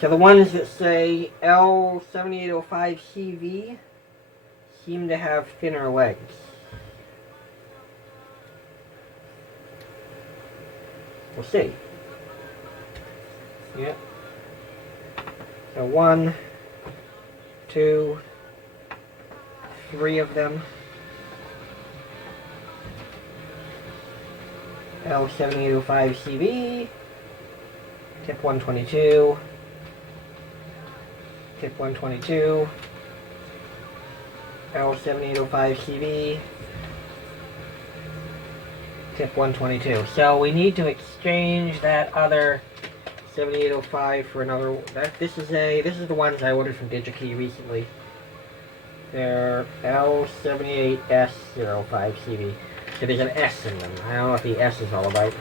So the ones that say L7805CV seem to have thinner legs. We'll see. Yep. So 1, 2, 3 of them. L7805CV. Tip 122. Tip 122. L7805CV. Tip 122. So we need to exchange that other 7805 for another. This is the ones I ordered from DigiKey recently. They're L78S05CV. So there's an S in them. I don't know what the S is all about.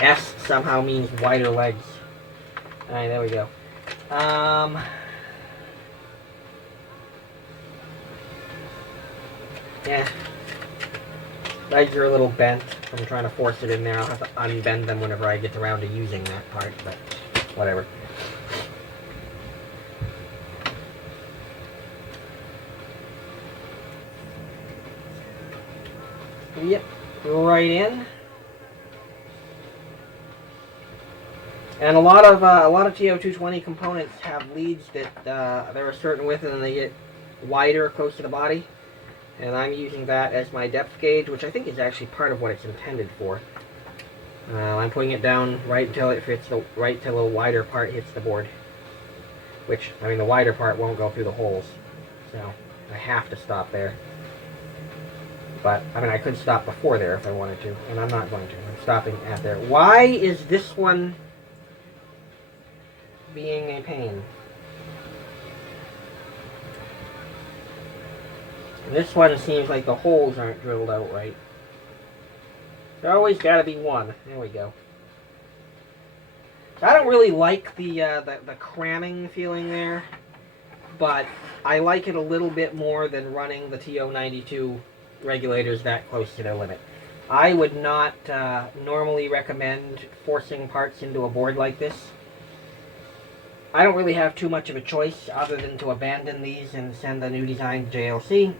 S somehow means wider legs. Alright, there we go. Yeah. Legs are a little bent from trying to force it in there. I'll have to unbend them whenever I get around to using that part, but whatever. Yep, right in. And a lot of TO220 components have leads that they're a certain width and then they get wider close to the body. And I'm using that as my depth gauge, which I think is actually part of what it's intended for. I'm putting it down right until it fits right till the wider part hits the board. Which, I mean, the wider part won't go through the holes. So, I have to stop there. But, I mean, I could stop before there if I wanted to, and I'm not going to. I'm stopping at there. Why is this one being a pain? This one seems like the holes aren't drilled out right. There always got to be one. There we go. So I don't really like the cramming feeling there, but I like it a little bit more than running the TO92 regulators that close to their limit. I would not normally recommend forcing parts into a board like this. I don't really have too much of a choice other than to abandon these and send the new design to JLC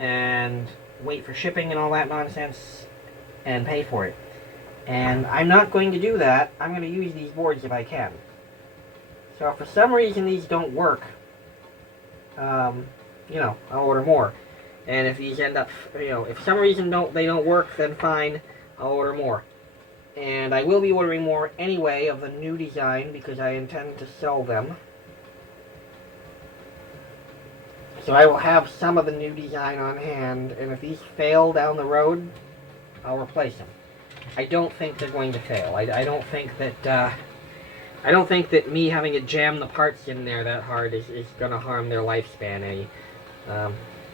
and wait for shipping and all that nonsense and pay for it. And I'm not going to do that. I'm going to use these boards if I can. So if for some reason these don't work, you know, I'll order more. And if these end up, you know, if for some reason they don't work, then fine, I'll order more. And I will be ordering more anyway of the new design because I intend to sell them. So I will have some of the new design on hand, and if these fail down the road, I'll replace them. I don't think they're going to fail. I don't think that me having to jam the parts in there that hard is going to harm their lifespan any.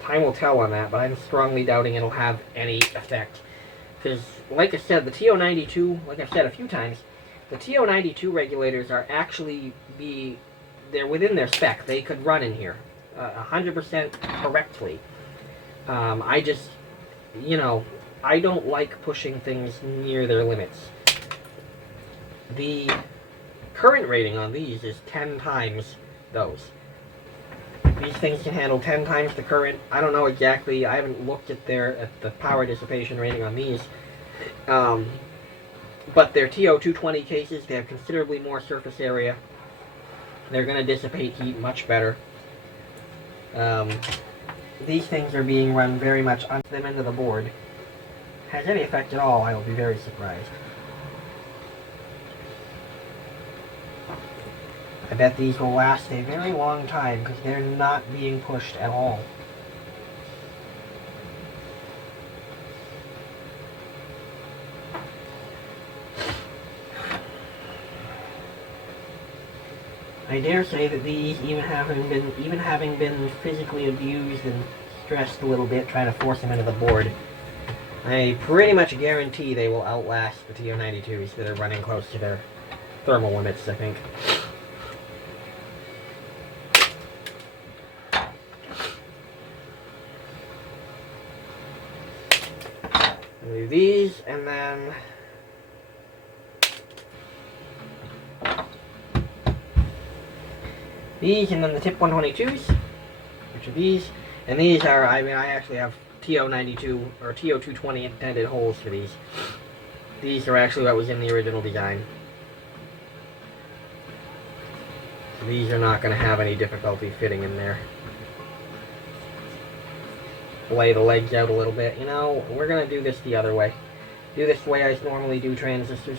Time will tell on that, but I'm strongly doubting it'll have any effect. Because, like I said, the TO92, like I've said a few times, the TO92 regulators are actually they're within their spec. They could run in here 100% correctly. I just, you know, I don't like pushing things near their limits. The current rating on these is 10 times those. These things can handle 10 times the current. I don't know exactly. I haven't looked at the power dissipation rating on these. But they're TO220 cases. They have considerably more surface area. They're going to dissipate heat much better. These things are being run very much on them into the board. Has any effect at all, I will be very surprised. I bet these will last a very long time because they're not being pushed at all. I dare say that these, even having been physically abused and stressed a little bit, trying to force them into the board, I pretty much guarantee they will outlast the TO92s that are running close to their thermal limits, I think. I'll do these, and then these, and then the tip 122s, which are these. And these are, I actually have TO92 or TO220 intended holes for these. These are actually what was in the original design. So these are not going to have any difficulty fitting in there. Lay the legs out a little bit. You know, we're going to do this the other way. Do this the way I normally do transistors.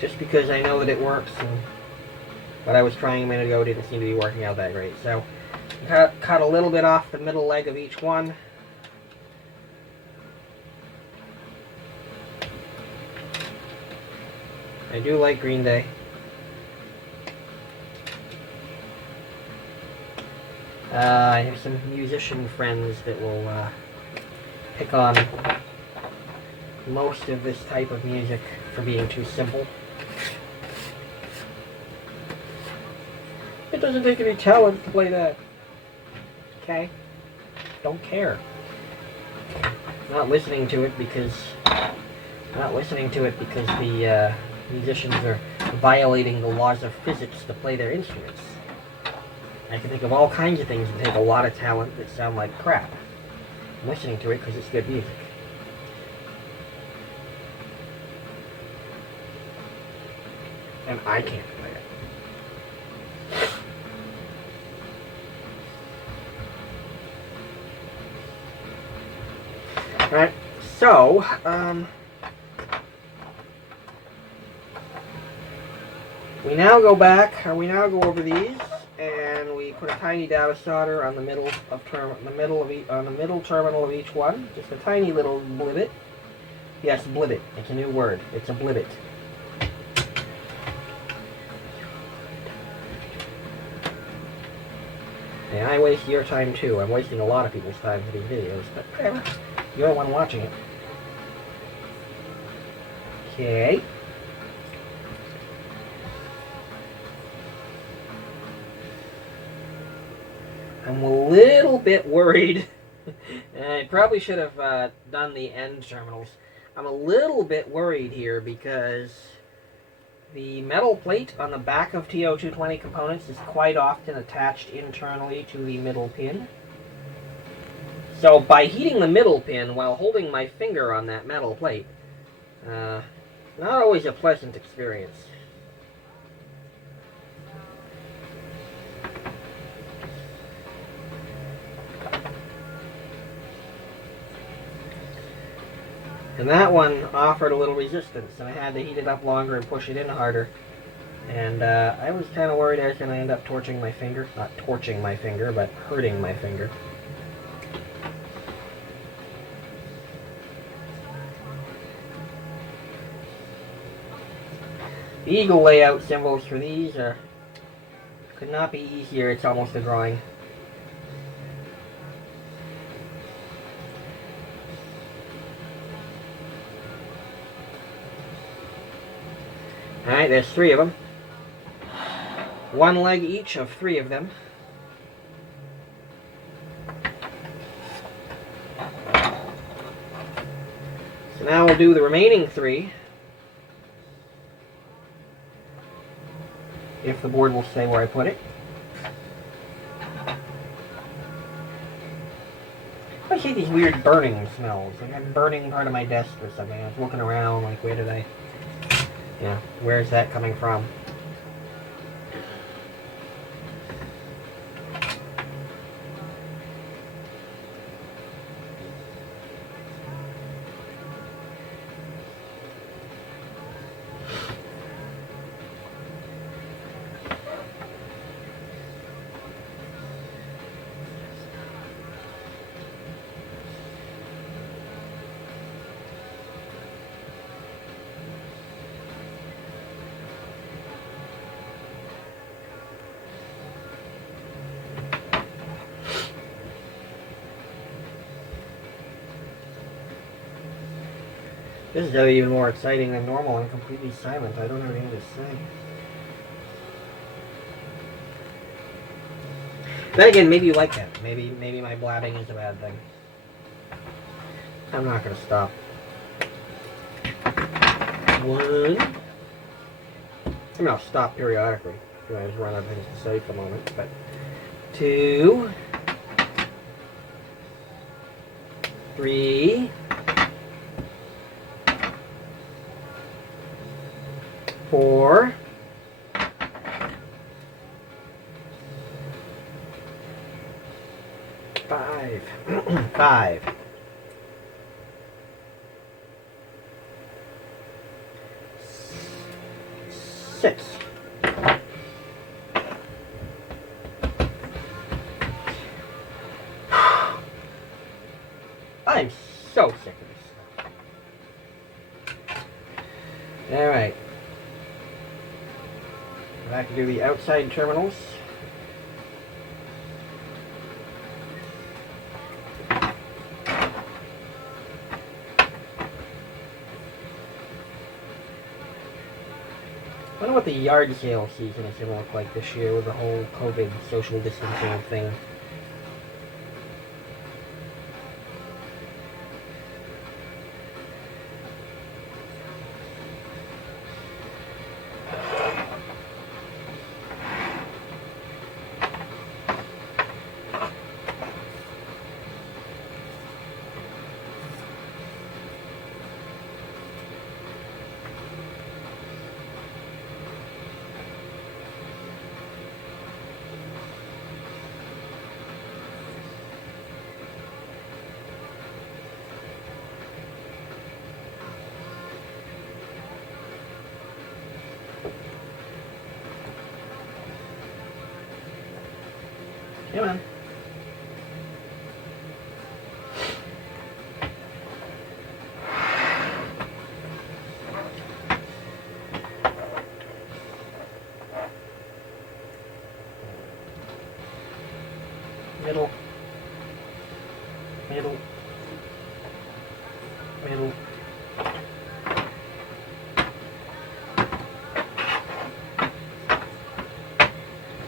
Just because I know that it works, and what I was trying a minute ago didn't seem to be working out that great. So, cut a little bit off the middle leg of each one. I do like Green Day. I have some musician friends that will pick on most of this type of music for being too simple. It doesn't take any talent to play that. Okay? Don't care. Not listening to it because the musicians are violating the laws of physics to play their instruments. I can think of all kinds of things that take a lot of talent that sound like crap. I'm listening to it because it's good music. And I can't play it. Alright, so, we now go over these, and we put a tiny dab of solder on the middle terminal of each one. Just a tiny little blivet. Yes, blivet. It's a new word. It's a blivet. And I waste your time too. I'm wasting a lot of people's time for these videos, but whatever. You're the one watching it. Okay. I'm a little bit worried. I probably should have done the end terminals. I'm a little bit worried here because the metal plate on the back of TO220 components is quite often attached internally to the middle pin. So by heating the middle pin while holding my finger on that metal plate, not always a pleasant experience. And that one offered a little resistance, and I had to heat it up longer and push it in harder. And I was kind of worried I was going to end up torching my finger. Not torching my finger, but hurting my finger. The eagle layout symbols for these could not be easier. It's almost a drawing. Alright, there's 3 of them. 1 leg each of 3 of them. So now we'll do the remaining 3. If the board will stay where I put it. I see these weird burning smells. Like I'm burning part of my desk or something. I was looking around like, where did I... Yeah, where's that coming from? This is even more exciting than normal. I'm completely silent. I don't have anything to say. Then again, maybe you like that. Maybe my blabbing is a bad thing. I'm not gonna stop. 1. I mean, I'll stop periodically. I just run out of things to say for a moment. But 2, 3, 4, 5. 5. 6. I'm so sick of this stuff. Alright. Back to do the outside terminals. I wonder what the yard sale season is going to look like this year with the whole COVID social distancing thing. Come on. Middle. Middle. Middle.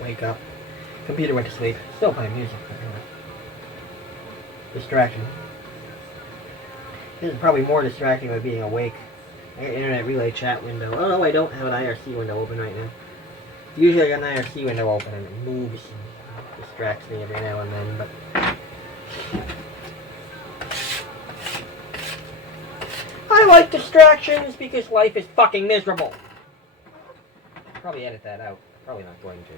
Wake up. Computer went to sleep. Still playing music. Distraction. This is probably more distracting than being awake. I got internet relay chat window. Oh no, I don't have an IRC window open right now. Usually I got an IRC window open and it moves and distracts me every now and then, but I like distractions because life is fucking miserable. I'll probably edit that out. Probably not going to.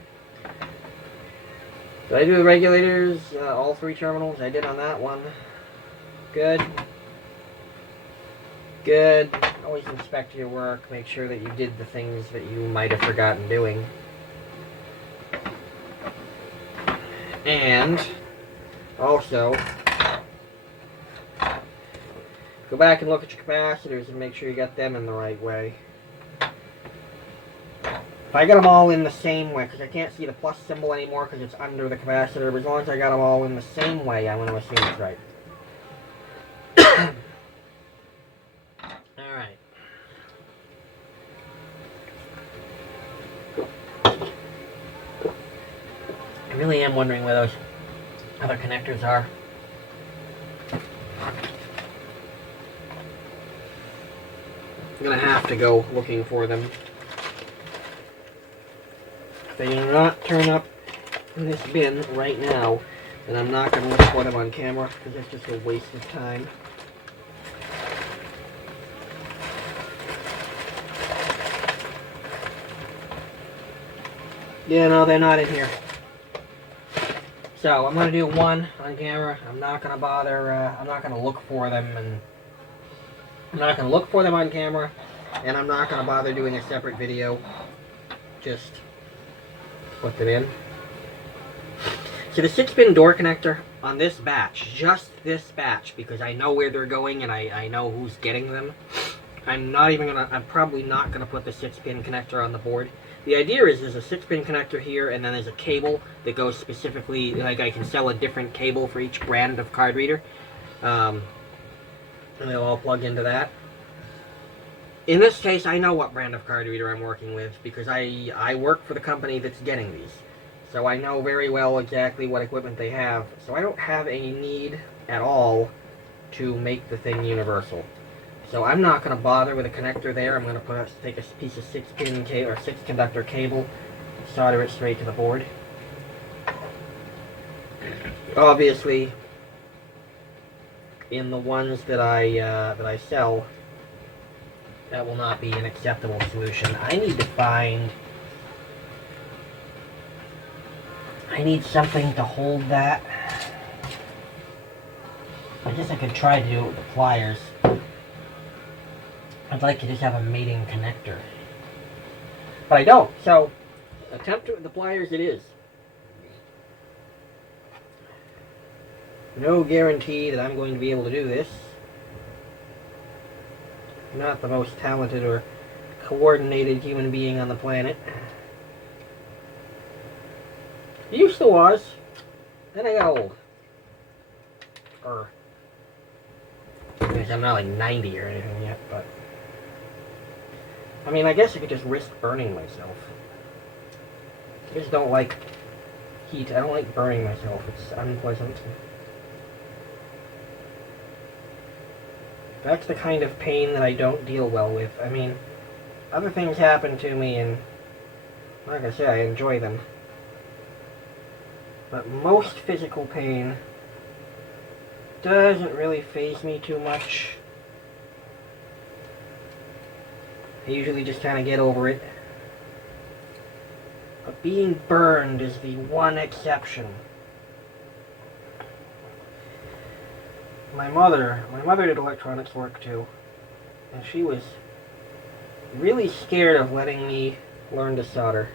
Did I do the regulators, all 3 terminals? I did on that one. Good. Good. Always inspect your work. Make sure that you did the things that you might have forgotten doing. And also, go back and look at your capacitors and make sure you got them in the right way. If I got them all in the same way, because I can't see the plus symbol anymore because it's under the capacitor, but as long as I got them all in the same way, I'm going to assume it's right. Alright. I really am wondering where those other connectors are. I'm going to have to go looking for them. If they do not turn up in this bin right now, then I'm not going to look for them on camera because that's just a waste of time. Yeah, no, they're not in here. So I'm going to do one on camera. I'm not going to bother, I'm not going to look for them, and I'm not going to look for them on camera, and I'm not going to bother doing a separate video. Just put them in. So the 6-pin door connector on this batch, just this batch, because I know where they're going and I know who's getting them, I'm probably not going to put the 6-pin connector on the board. The idea is there's a 6-pin connector here, and then there's a cable that goes specifically, like I can sell a different cable for each brand of card reader. And they'll all plug into that. In this case, I know what brand of card reader I'm working with because I work for the company that's getting these. So I know very well exactly what equipment they have. So I don't have any need at all to make the thing universal. So I'm not going to bother with a connector there. I'm going to take a piece of 6-pin cable or 6-conductor cable, solder it straight to the board. Obviously, in the ones that I sell, that will not be an acceptable solution. I need something to hold that. I guess I could try to do it with the pliers. I'd like to just have a mating connector. But I don't, so attempt it with the pliers it is. No guarantee that I'm going to be able to do this. I'm not the most talented or coordinated human being on the planet. Used to was. Then I got old. I'm not like 90 or anything yet, but... I mean, I guess I could just risk burning myself. I just don't like heat. I don't like burning myself. It's unpleasant. That's the kind of pain that I don't deal well with. I mean, other things happen to me, and like I said, I enjoy them. But most physical pain doesn't really faze me too much. I usually just kind of get over it. But being burned is the one exception. My mother did electronics work too, and she was really scared of letting me learn to solder.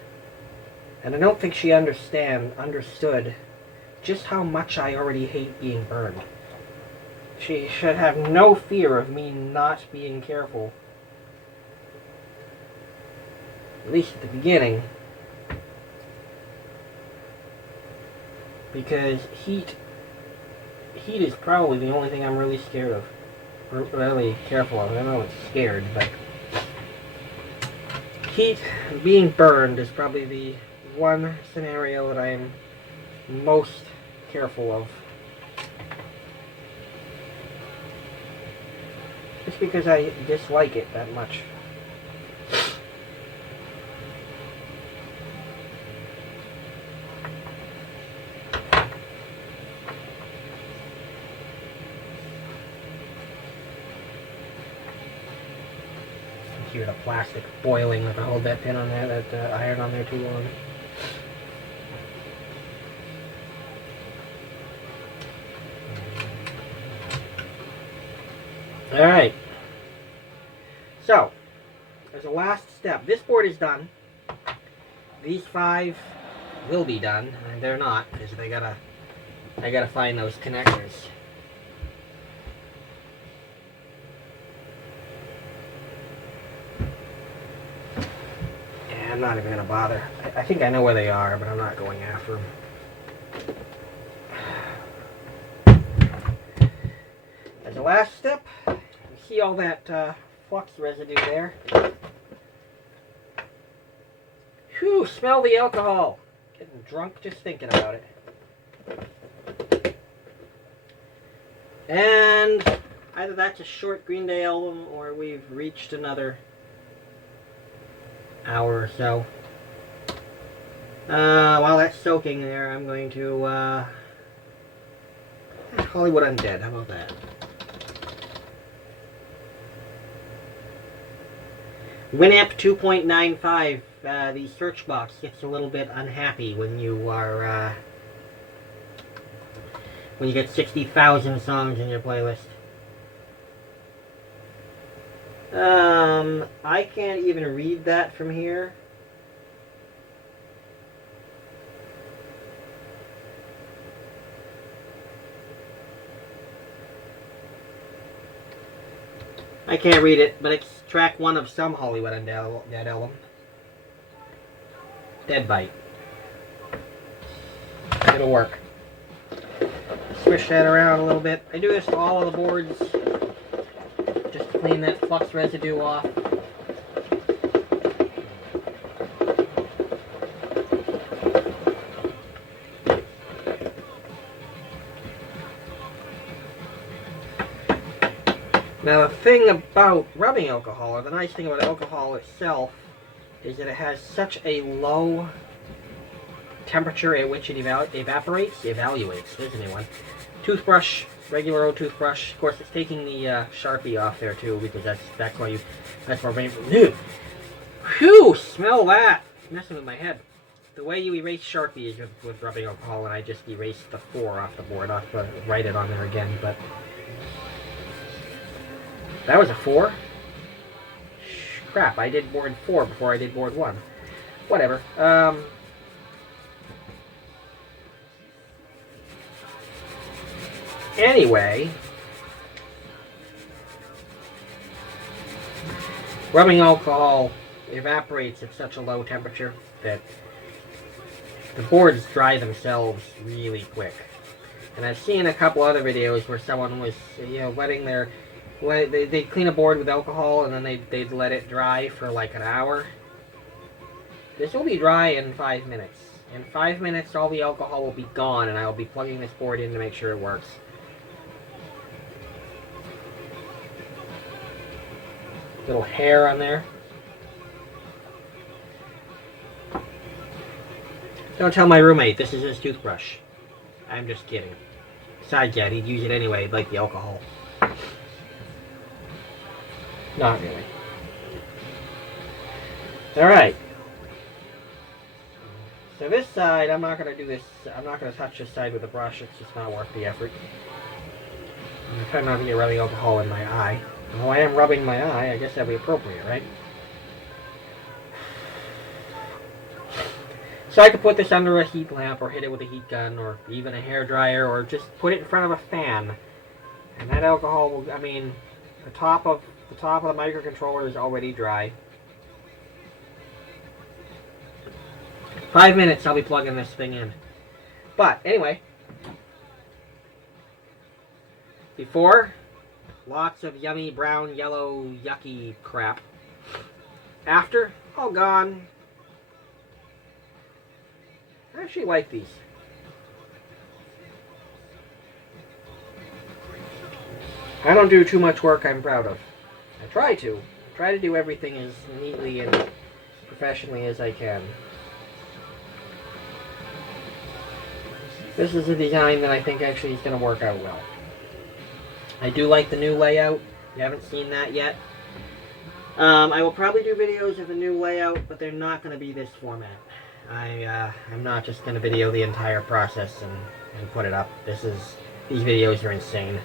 And I don't think she understood just how much I already hate being burned. She should have no fear of me not being careful. At least at the beginning. Because heat is probably the only thing I'm really scared of. Or really careful of. I don't know if it's scared, but heat, being burned, is probably the one scenario that I am most careful of. Just because I dislike it that much. Hear the plastic boiling if I hold that pin on there, that iron on there too long. Alright. So, there's a last step. This board is done. These 5 will be done, and they're not, because I gotta find those connectors. I'm not even going to bother. I think I know where they are, but I'm not going after them. As a last step, you see all that flux residue there? Whew, smell the alcohol. Getting drunk just thinking about it. And either that's a short Green Day album or we've reached another hour or so. While that's soaking there, I'm going to Hollywood Undead. How about that? Winamp 2.95. The search box gets a little bit unhappy when you are when you get 60,000 songs in your playlist. I can't even read that from here. I can't read it, but it's track 1 of some Hollywood Undead album. Dead Bite. It'll work. Swish that around a little bit. I do this to all of the boards. Just to clean that flux residue off. Now the thing about rubbing alcohol, or the nice thing about alcohol itself, is that it has such a low temperature at which it evaluates, there's a new one. Toothbrush, regular old toothbrush. Of course, it's taking the Sharpie off there too, because that's why whew, smell that! It's messing with my head. The way you erase Sharpie is with rubbing alcohol, and I just erased the 4 off the board. I'll have to write it on there again, but that was a 4? Crap, I did board 4 before I did board 1. Whatever. Anyway, rubbing alcohol evaporates at such a low temperature that the boards dry themselves really quick. And I've seen a couple other videos where someone was, letting their... They'd clean a board with alcohol and then they'd let it dry for like an hour. This will be dry in 5 minutes. In 5 minutes, all the alcohol will be gone, and I'll be plugging this board in to make sure it works. Little hair on there. Don't tell my roommate this is his toothbrush. I'm just kidding. Besides that, he'd use it anyway, like the alcohol. Not really. Alright. So this side, I'm not going to do this, I'm not going to touch this side with a brush, it's just not worth the effort. I'm trying not to get rubbing alcohol in my eye. Although I am rubbing my eye, I guess that'd be appropriate, right? So I could put this under a heat lamp, or hit it with a heat gun, or even a hairdryer, or just put it in front of a fan. And that alcohol will, I mean, the top of the microcontroller is already dry. 5 minutes, I'll be plugging this thing in. But, anyway. Before, lots of yummy brown, yellow, yucky crap. After, all gone. I actually like these. I don't do too much work I'm proud of. I try to. Try to do everything as neatly and professionally as I can. This is a design that I think actually is going to work out well. I do like the new layout. You haven't seen that yet. I will probably do videos of the new layout, but they're not going to be this format. I'm not just going to video the entire process and put it up. These videos are insane.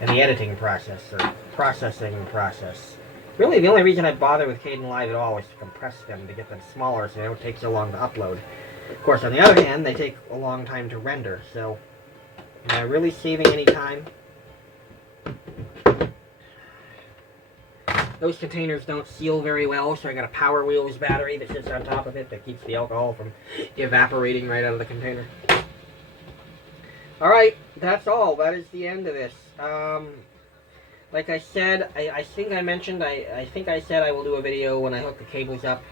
And the editing process, or processing process. Really, the only reason I bother with kdenlive at all is to compress them, to get them smaller so they don't take so long to upload. Of course, on the other hand, they take a long time to render, so am I really saving any time? Those containers don't seal very well, so I got a Power Wheels battery that sits on top of it that keeps the alcohol from evaporating right out of the container. Alright, that's all. That is the end of this. Like I said, I think I mentioned, I think I said I will do a video when I hook the cables up.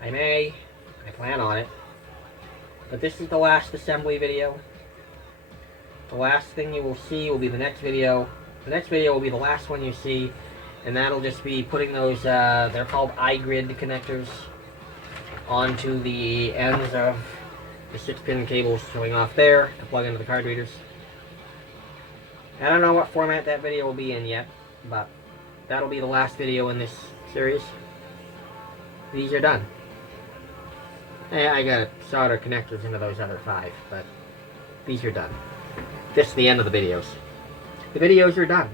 I plan on it. But this is the last assembly video. The last thing you will see will be the next video. The next video will be the last one you see. And that'll just be putting those, they're called iGrid connectors, onto the ends of the 6-pin cables going off there to plug into the card readers. I don't know what format that video will be in yet, but that'll be the last video in this series. These are done. I gotta solder connectors into those other 5, but these are done. This is the end of the videos. The videos are done.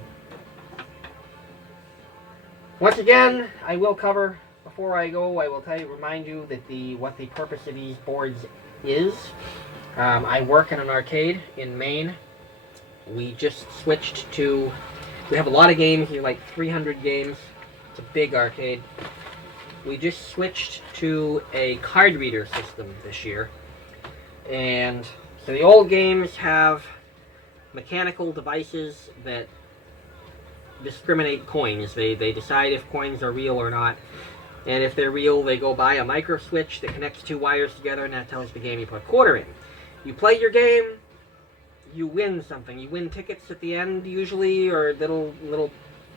Once again, I will cover, before I go, I will remind you that what the purpose of these boards is. I work in an arcade in Maine. We just switched to, we have a lot of games, we have like 300 games. It's a big arcade. We just switched to a card reader system this year. And so the old games have mechanical devices that discriminate coins. They decide if coins are real or not. And if they're real, they go by a micro switch that connects 2 wires together, and that tells the game you put a quarter in. You play your game, you win something. You win tickets at the end, usually, or little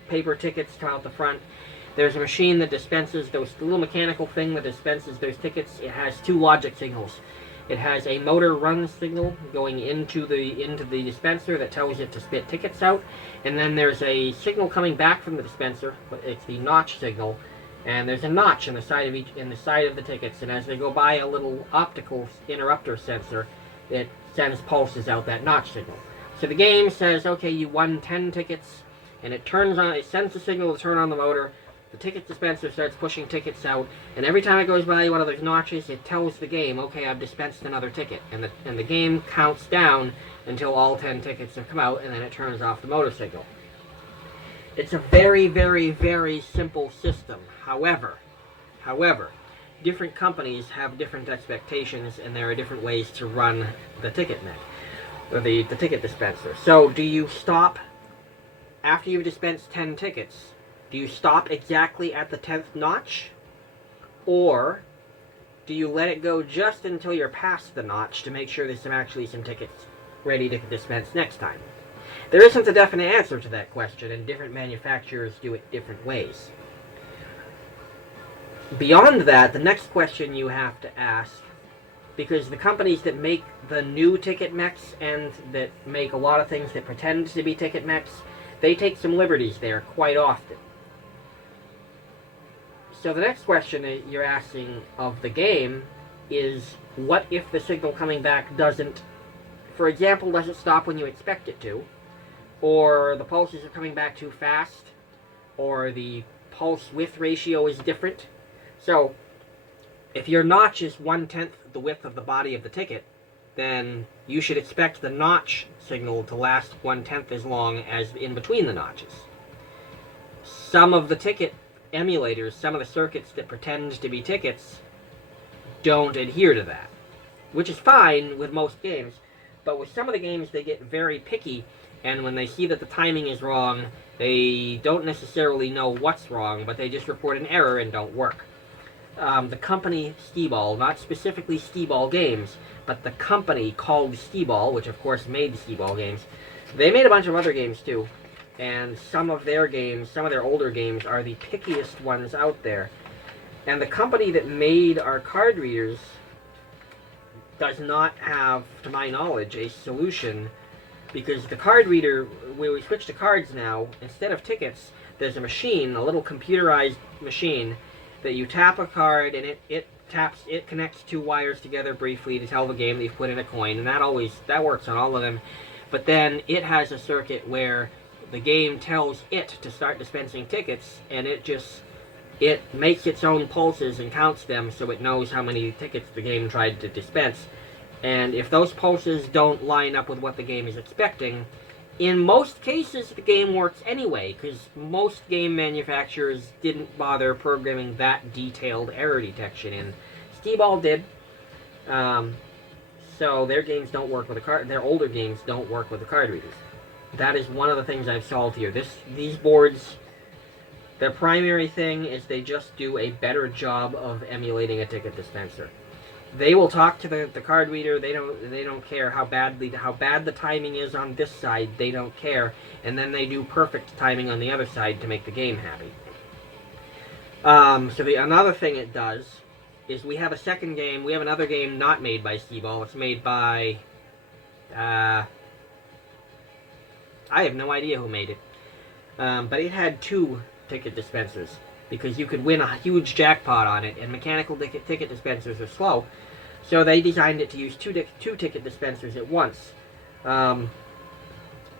paper tickets come out the front. There's a machine that dispenses those, the little mechanical thing that dispenses those tickets. It has two logic signals. It has a motor run signal going into the dispenser that tells it to spit tickets out, and then there's a signal coming back from the dispenser. It's the notch signal, and there's a notch in the side of the tickets, and as they go by a little optical interrupter sensor, it sends pulses out that notch signal. So the game says, okay, you won 10 tickets, and it sends the signal to turn on the motor. The ticket dispenser starts pushing tickets out, and every time it goes by one of those notches, it tells the game, okay, I've dispensed another ticket. And the game counts down until all 10 tickets have come out, and then it turns off the motor signal. It's a very, very, very simple system. However, different companies have different expectations, and there are different ways to run the ticket net, or the ticket dispenser. So, do you stop after you've dispensed 10 tickets? Do you stop exactly at the 10th notch? Or do you let it go just until you're past the notch to make sure there's actually some tickets ready to dispense next time? There isn't a definite answer to that question, and different manufacturers do it different ways. Beyond that, the next question you have to ask, because the companies that make the new ticket mechs and that make a lot of things that pretend to be ticket mechs, they take some liberties there quite often. So the next question that you're asking of the game is, what if the signal coming back doesn't, for example, doesn't stop when you expect it to, or the pulses are coming back too fast, or the pulse width ratio is different? So, if your notch is 1/10 the width of the body of the ticket, then you should expect the notch signal to last 1/10 as long as in between the notches. Some of the ticket emulators, some of the circuits that pretend to be tickets, don't adhere to that, which is fine with most games, but with some of the games they get very picky, and when they see that the timing is wrong, they don't necessarily know what's wrong, but they just report an error and don't work. The company Skeeball, not specifically Skeeball Games, but the company called Skeeball, which of course made Skeeball games, they made a bunch of other games too. And some of their games, some of their older games, are the pickiest ones out there. And the company that made our card readers does not have, to my knowledge, a solution, because the card reader, where we switch to cards now, instead of tickets, there's a machine, a little computerized machine, that you tap a card and it connects two wires together briefly to tell the game that you've put in a coin, and that works on all of them. But then it has a circuit where the game tells it to start dispensing tickets, and it makes its own pulses and counts them so it knows how many tickets the game tried to dispense. And if those pulses don't line up with what the game is expecting, in most cases the game works anyway, because most game manufacturers didn't bother programming that detailed error detection in. Skeeball did. So their games don't work with their older games don't work with the card readers. That is one of the things I've solved here. These boards, their primary thing is they just do a better job of emulating a ticket dispenser. They will talk to the card reader. They don't care how bad the timing is on this side. They don't care, and then they do perfect timing on the other side to make the game happy. So another thing it does is we have a second game. We have another game not made by Skeeball. It's made by I have no idea who made it. But it had 2 ticket dispensers, because you could win a huge jackpot on it, and mechanical ticket dispensers are slow. So they designed it to use two ticket dispensers at once. And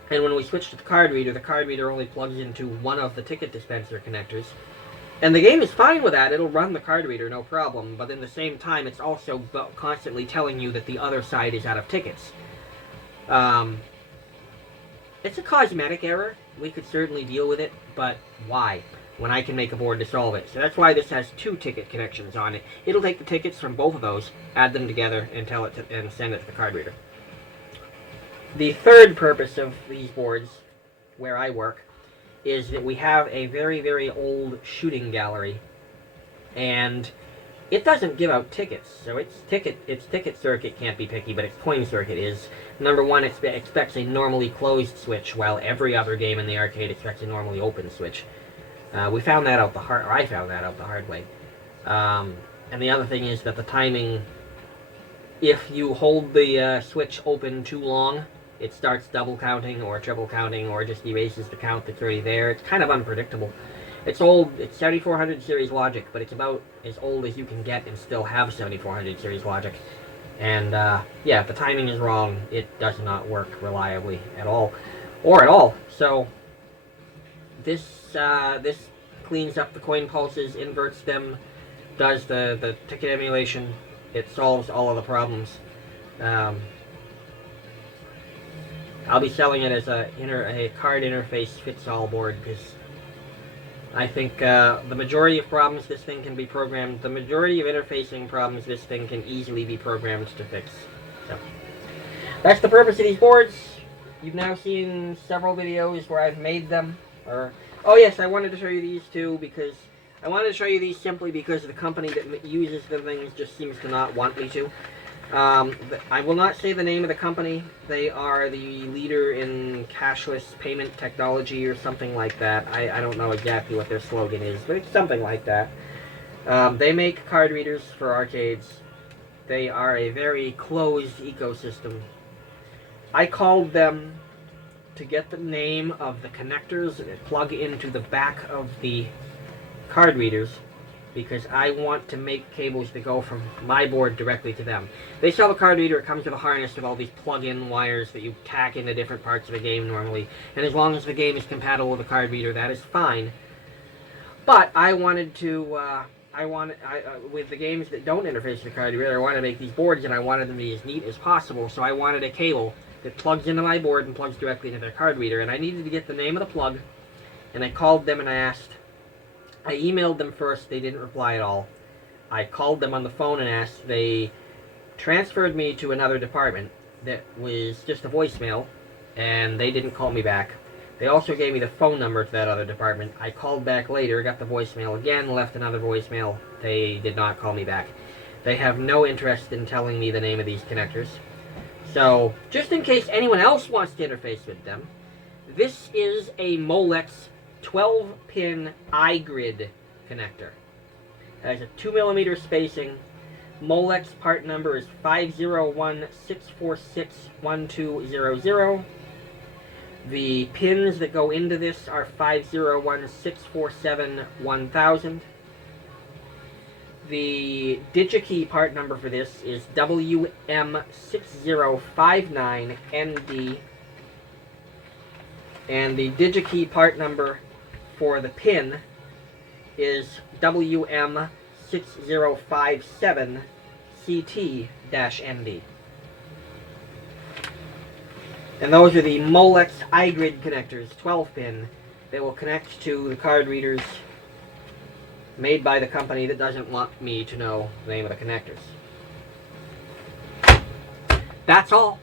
when we switched to the card reader only plugs into one of the ticket dispenser connectors. And the game is fine with that. It'll run the card reader, no problem. But in the same time, it's also constantly telling you that the other side is out of tickets. It's a cosmetic error. We could certainly deal with it, but why? When I can make a board to solve it. So that's why this has 2 ticket connections on it. It'll take the tickets from both of those, add them together, and and send it to the card reader. The third purpose of these boards, where I work, is that we have a very, very old shooting gallery. And it doesn't give out tickets. So its ticket circuit can't be picky, but its coin circuit is. Number one, it expects a normally closed switch, while every other game in the arcade expects a normally open switch. We found that out I found that out the hard way. And the other thing is that the timing, if you hold the switch open too long, it starts double counting or triple counting or just erases the count that's already there. It's kind of unpredictable. It's old. It's 7400 series logic, but it's about as old as you can get and still have 7400 series logic. And yeah, if the timing is wrong, it does not work reliably at all, or at all. So this cleans up the coin pulses, inverts them, does the ticket emulation. It solves all of the problems. I'll be selling it as a card interface fits-all board, because I think the majority of problems this thing can be programmed, the majority of interfacing problems this thing can easily be programmed to fix. So that's the purpose of these boards. You've now seen several videos where I've made them. Oh yes, I wanted to show you these too, because I wanted to show you these simply because the company that uses the things just seems to not want me to. I will not say the name of the company. They are the leader in cashless payment technology or something like that. I don't know exactly what their slogan is, but it's something like that. They make card readers for arcades. They are a very closed ecosystem. I called them to get the name of the connectors that plug into the back of the card readers, because I want to make cables that go from my board directly to them. They sell the card reader, it comes with a harness with all these plug-in wires that you tack into different parts of the game normally, and as long as the game is compatible with the card reader, that is fine. But I wanted to, with the games that don't interface with the card reader, I wanted to make these boards, and I wanted them to be as neat as possible, so I wanted a cable that plugs into my board and plugs directly into their card reader, and I needed to get the name of the plug, and I called them and I emailed them first. They didn't reply at all. I called them on the phone and asked. They transferred me to another department that was just a voicemail, and they didn't call me back. They also gave me the phone number to that other department. I called back later, got the voicemail again, left another voicemail. They did not call me back. They have no interest in telling me the name of these connectors. So, just in case anyone else wants to interface with them, this is a Molex 12-pin iGrid connector. It has a 2mm spacing. Molex part number is 501-646-1200. The pins that go into this are 501-647-1000. The DigiKey part number for this is WM6059ND. And the DigiKey part number for the pin is WM6057CT-ND. And those are the Molex iGrid connectors, 12-pin. They will connect to the card readers made by the company that doesn't want me to know the name of the connectors. That's all.